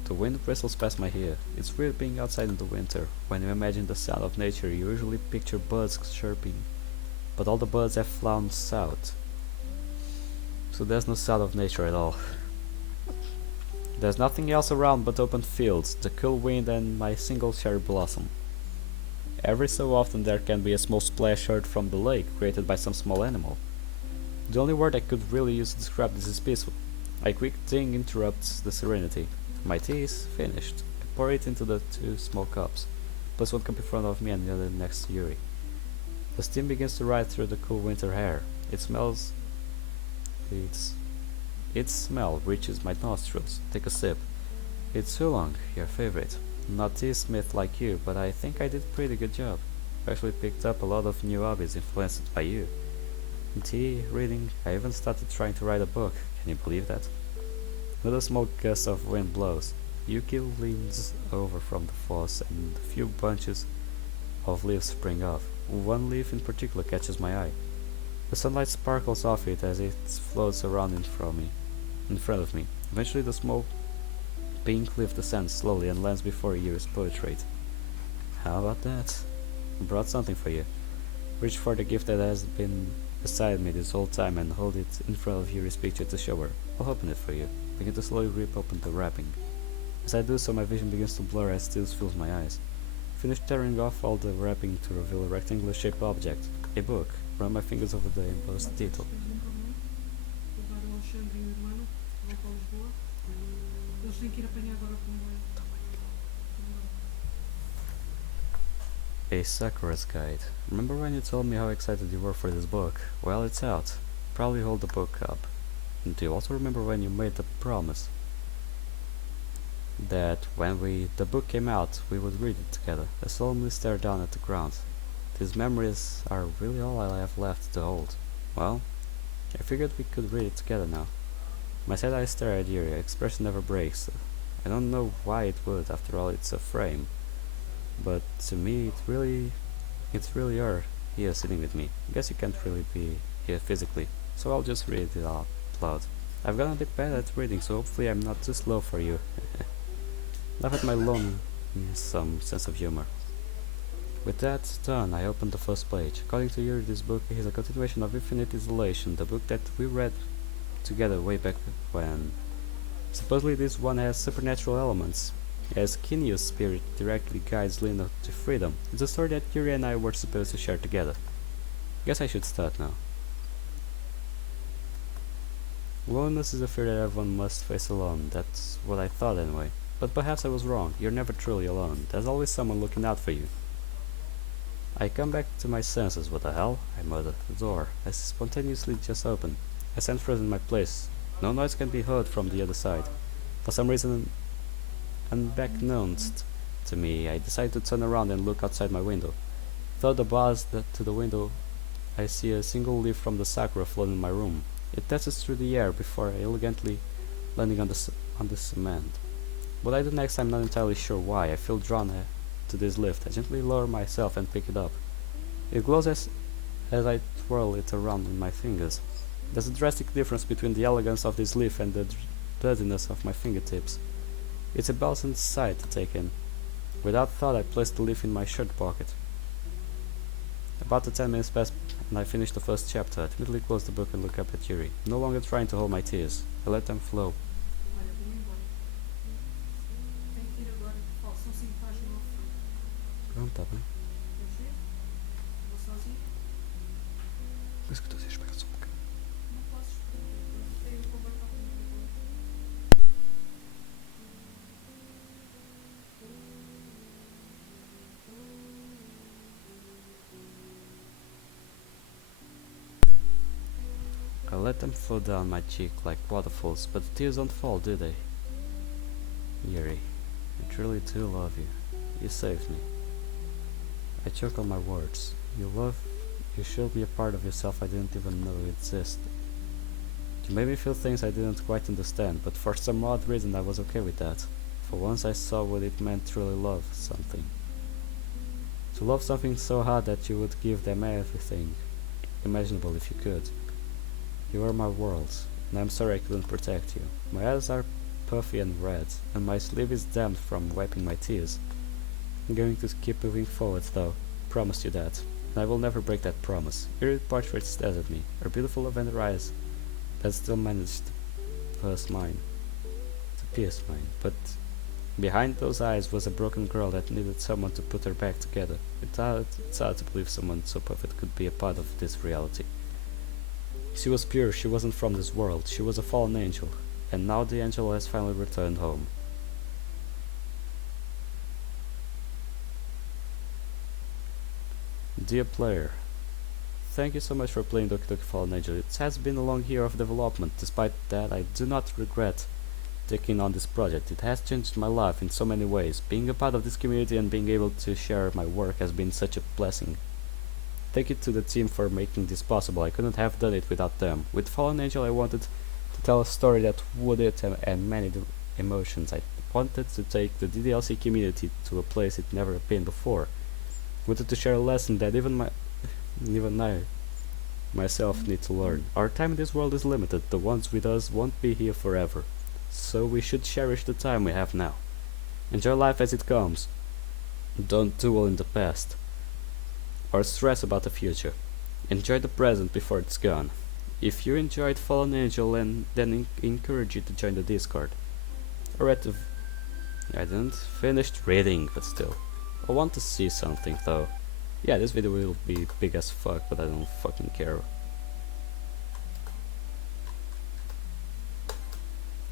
The wind whistles past my ear. It's weird being outside in the winter. When you imagine the sound of nature, you usually picture birds chirping, but all the birds have flown south. So there's no sound of nature at all. There's nothing else around but open fields, the cool wind and my single cherry blossom. Every so often there can be a small splash heard from the lake, created by some small animal. The only word I could really use to describe this is peaceful. A quick ding interrupts the serenity. My tea is finished. I pour it into the 2 small cups. Place one cup in front of me and the other next to Yuri. The steam begins to ride through the cool winter air. Its smell reaches my nostrils. Take a sip. It's oolong, your favorite. Not tea smith like you, but I think I did a pretty good job. I actually picked up a lot of new hobbies influenced by you. Tea, reading, I even started trying to write a book. Can you believe that? Another small gust of wind blows. Yuki leans over from the fosse and a few bunches of leaves spring off. One leaf in particular catches my eye. The sunlight sparkles off it as it floats around in front of me. Eventually the small pink leaf descends slowly and lands before Yuri's portrait. How about that? I brought something for you. Reach for the gift that has been beside me this whole time and hold it in front of Yuri's picture to show her. I'll open it for you. Begin to slowly rip open the wrapping. As I do so, my vision begins to blur as tears fills my eyes. Finish tearing off all the wrapping to reveal a rectangular-shaped object. A book. Run my fingers over the embossed title. A Sakura's Guide. Remember when you told me how excited you were for this book? Well, it's out. Probably hold the book up. And do you also remember when you made the promise that when the book came out, we would read it together? I solemnly stared down at the ground. These memories are really all I have left to hold. Well, I figured we could read it together now. My sad eyes stare at Yuri. Expression never breaks. I don't know why it would. After all, it's a frame. But to me, it's really her here sitting with me. I guess you can't really be here physically, so I'll just read it out loud. I've gotten a bit bad at reading, so hopefully I'm not too slow for you. Laugh at my loneliness, some sense of humor. With that done, I opened the first page. According to Yuri, this book is a continuation of Infinite Isolation, the book that we read together way back when. Supposedly this one has supernatural elements, as Kinyo's spirit directly guides Lena to freedom. It's a story that Yuri and I were supposed to share together. Guess I should start now. Loneliness is a fear that everyone must face alone. That's what I thought anyway. But perhaps I was wrong. You're never truly alone. There's always someone looking out for you. I come back to my senses. What the hell? I muttered. The door. I spontaneously just opened. I stand frozen in my place. No noise can be heard from the other side. For some reason unbeknownst to me, I decide to turn around and look outside my window. Through the bars to the window, I see a single leaf from the sakura floating in my room. It passes through the air before elegantly landing on the cement. What I do next, I'm not entirely sure why. I feel drawn to this lift. I gently lower myself and pick it up. It glows as I twirl it around in my fingers. There's a drastic difference between the elegance of this leaf and the dirtiness of my fingertips. It's a balsam sight to take in. Without thought, I placed the leaf in my shirt pocket. About the 10 minutes passed and I finished the first chapter. I timidly closed the book and looked up at Yuri, no longer trying to hold my tears. I let them flow. Pronto, tá bem. Mas que tu dizes, espera só um bocado. I let them flow down my cheek like waterfalls, but the tears don't fall, do they? Yuri, I truly do love you. You saved me. I choke on my words. You showed me a part of yourself I didn't even know existed. You made me feel things I didn't quite understand, but for some odd reason I was okay with that. For once I saw what it meant to truly love something. To love something so hard that you would give them everything imaginable if you could. You are my world, and I'm sorry I couldn't protect you. My eyes are puffy and red, and my sleeve is damp from wiping my tears. I'm going to keep moving forward though, promised you that, and I will never break that promise. Eerie portrait stares at me, her beautiful lavender eyes that still managed to pierce mine, but behind those eyes was a broken girl that needed someone to put her back together. It's hard to believe someone so perfect could be a part of this reality. She was pure, she wasn't from this world, she was a fallen angel, and now the angel has finally returned home. Dear player, thank you so much for playing Doki Doki Fallen Angel. It has been a long year of development. Despite that, I do not regret taking on this project. It has changed my life in so many ways. Being a part of this community and being able to share my work has been such a blessing. Thank you to the team for making this possible. I couldn't have done it without them. With Fallen Angel, I wanted to tell a story that would and many emotions. I wanted to take the DDLC community to a place it never been before. Wanted to share a lesson that even I myself need to learn. Our time in this world is limited. The ones with us won't be here forever. So we should cherish the time we have now. Enjoy life as it comes. Don't dwell in the past or stress about the future. Enjoy the present before it's gone. If you enjoyed Fallen Angel, then encourage you to join the Discord. I didn't finish reading, but still. I want to see something though. Yeah, this video will be big as fuck, but I don't fucking care.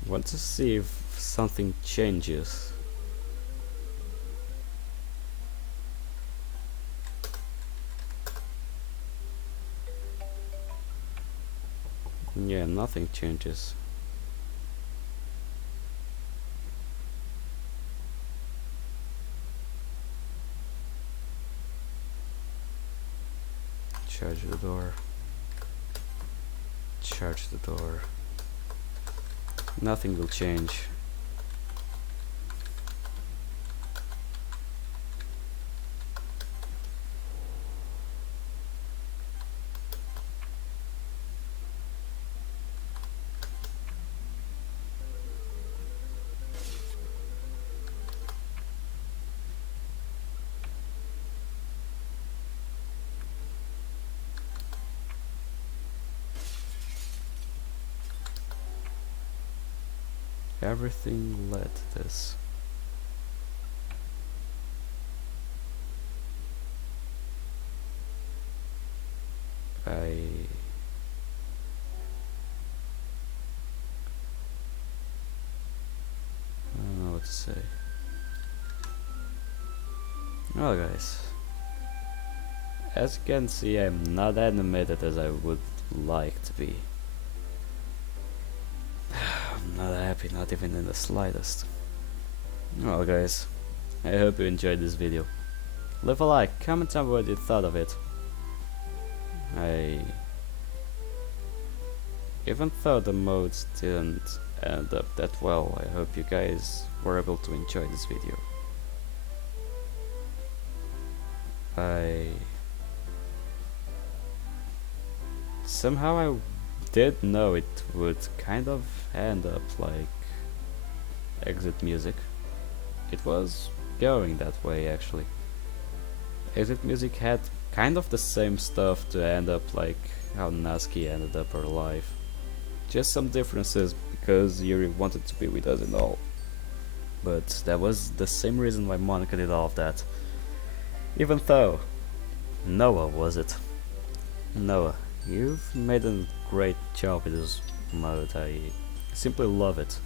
Want to see if something changes. Yeah, nothing changes. Charge the door. Charge the door. Nothing will change. Everything led to this. I don't know what to say. Well, guys, as you can see, I'm not animated as I would like to be. I'm not happy, not even in the slightest. Well, guys, I hope you enjoyed this video. Leave a like, comment down what you thought of it. Even though the modes didn't end up that well, I hope you guys were able to enjoy this video. Somehow I did know it would kind of end up like exit music. It was going that way actually. Exit music had kind of the same stuff to end up like how Natsuki ended up her life. Just some differences because Yuri wanted to be with us and all. But that was the same reason why Monica did all of that. Even though Noah was it. Noah, you've made a great job with this mode. I simply love it.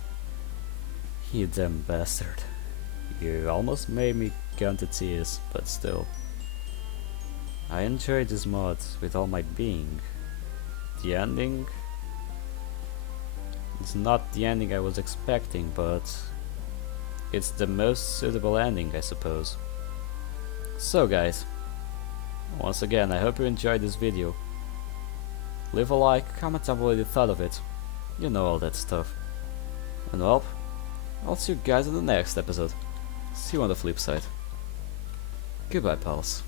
You damn bastard. You almost made me come to tears, but still. I enjoyed this mod with all my being. The ending... it's not the ending I was expecting, but it's the most suitable ending, I suppose. So guys, once again, I hope you enjoyed this video. Leave a like, comment down what you thought of it. You know all that stuff. And well, I'll see you guys in the next episode. See you on the flip side. Goodbye, pals.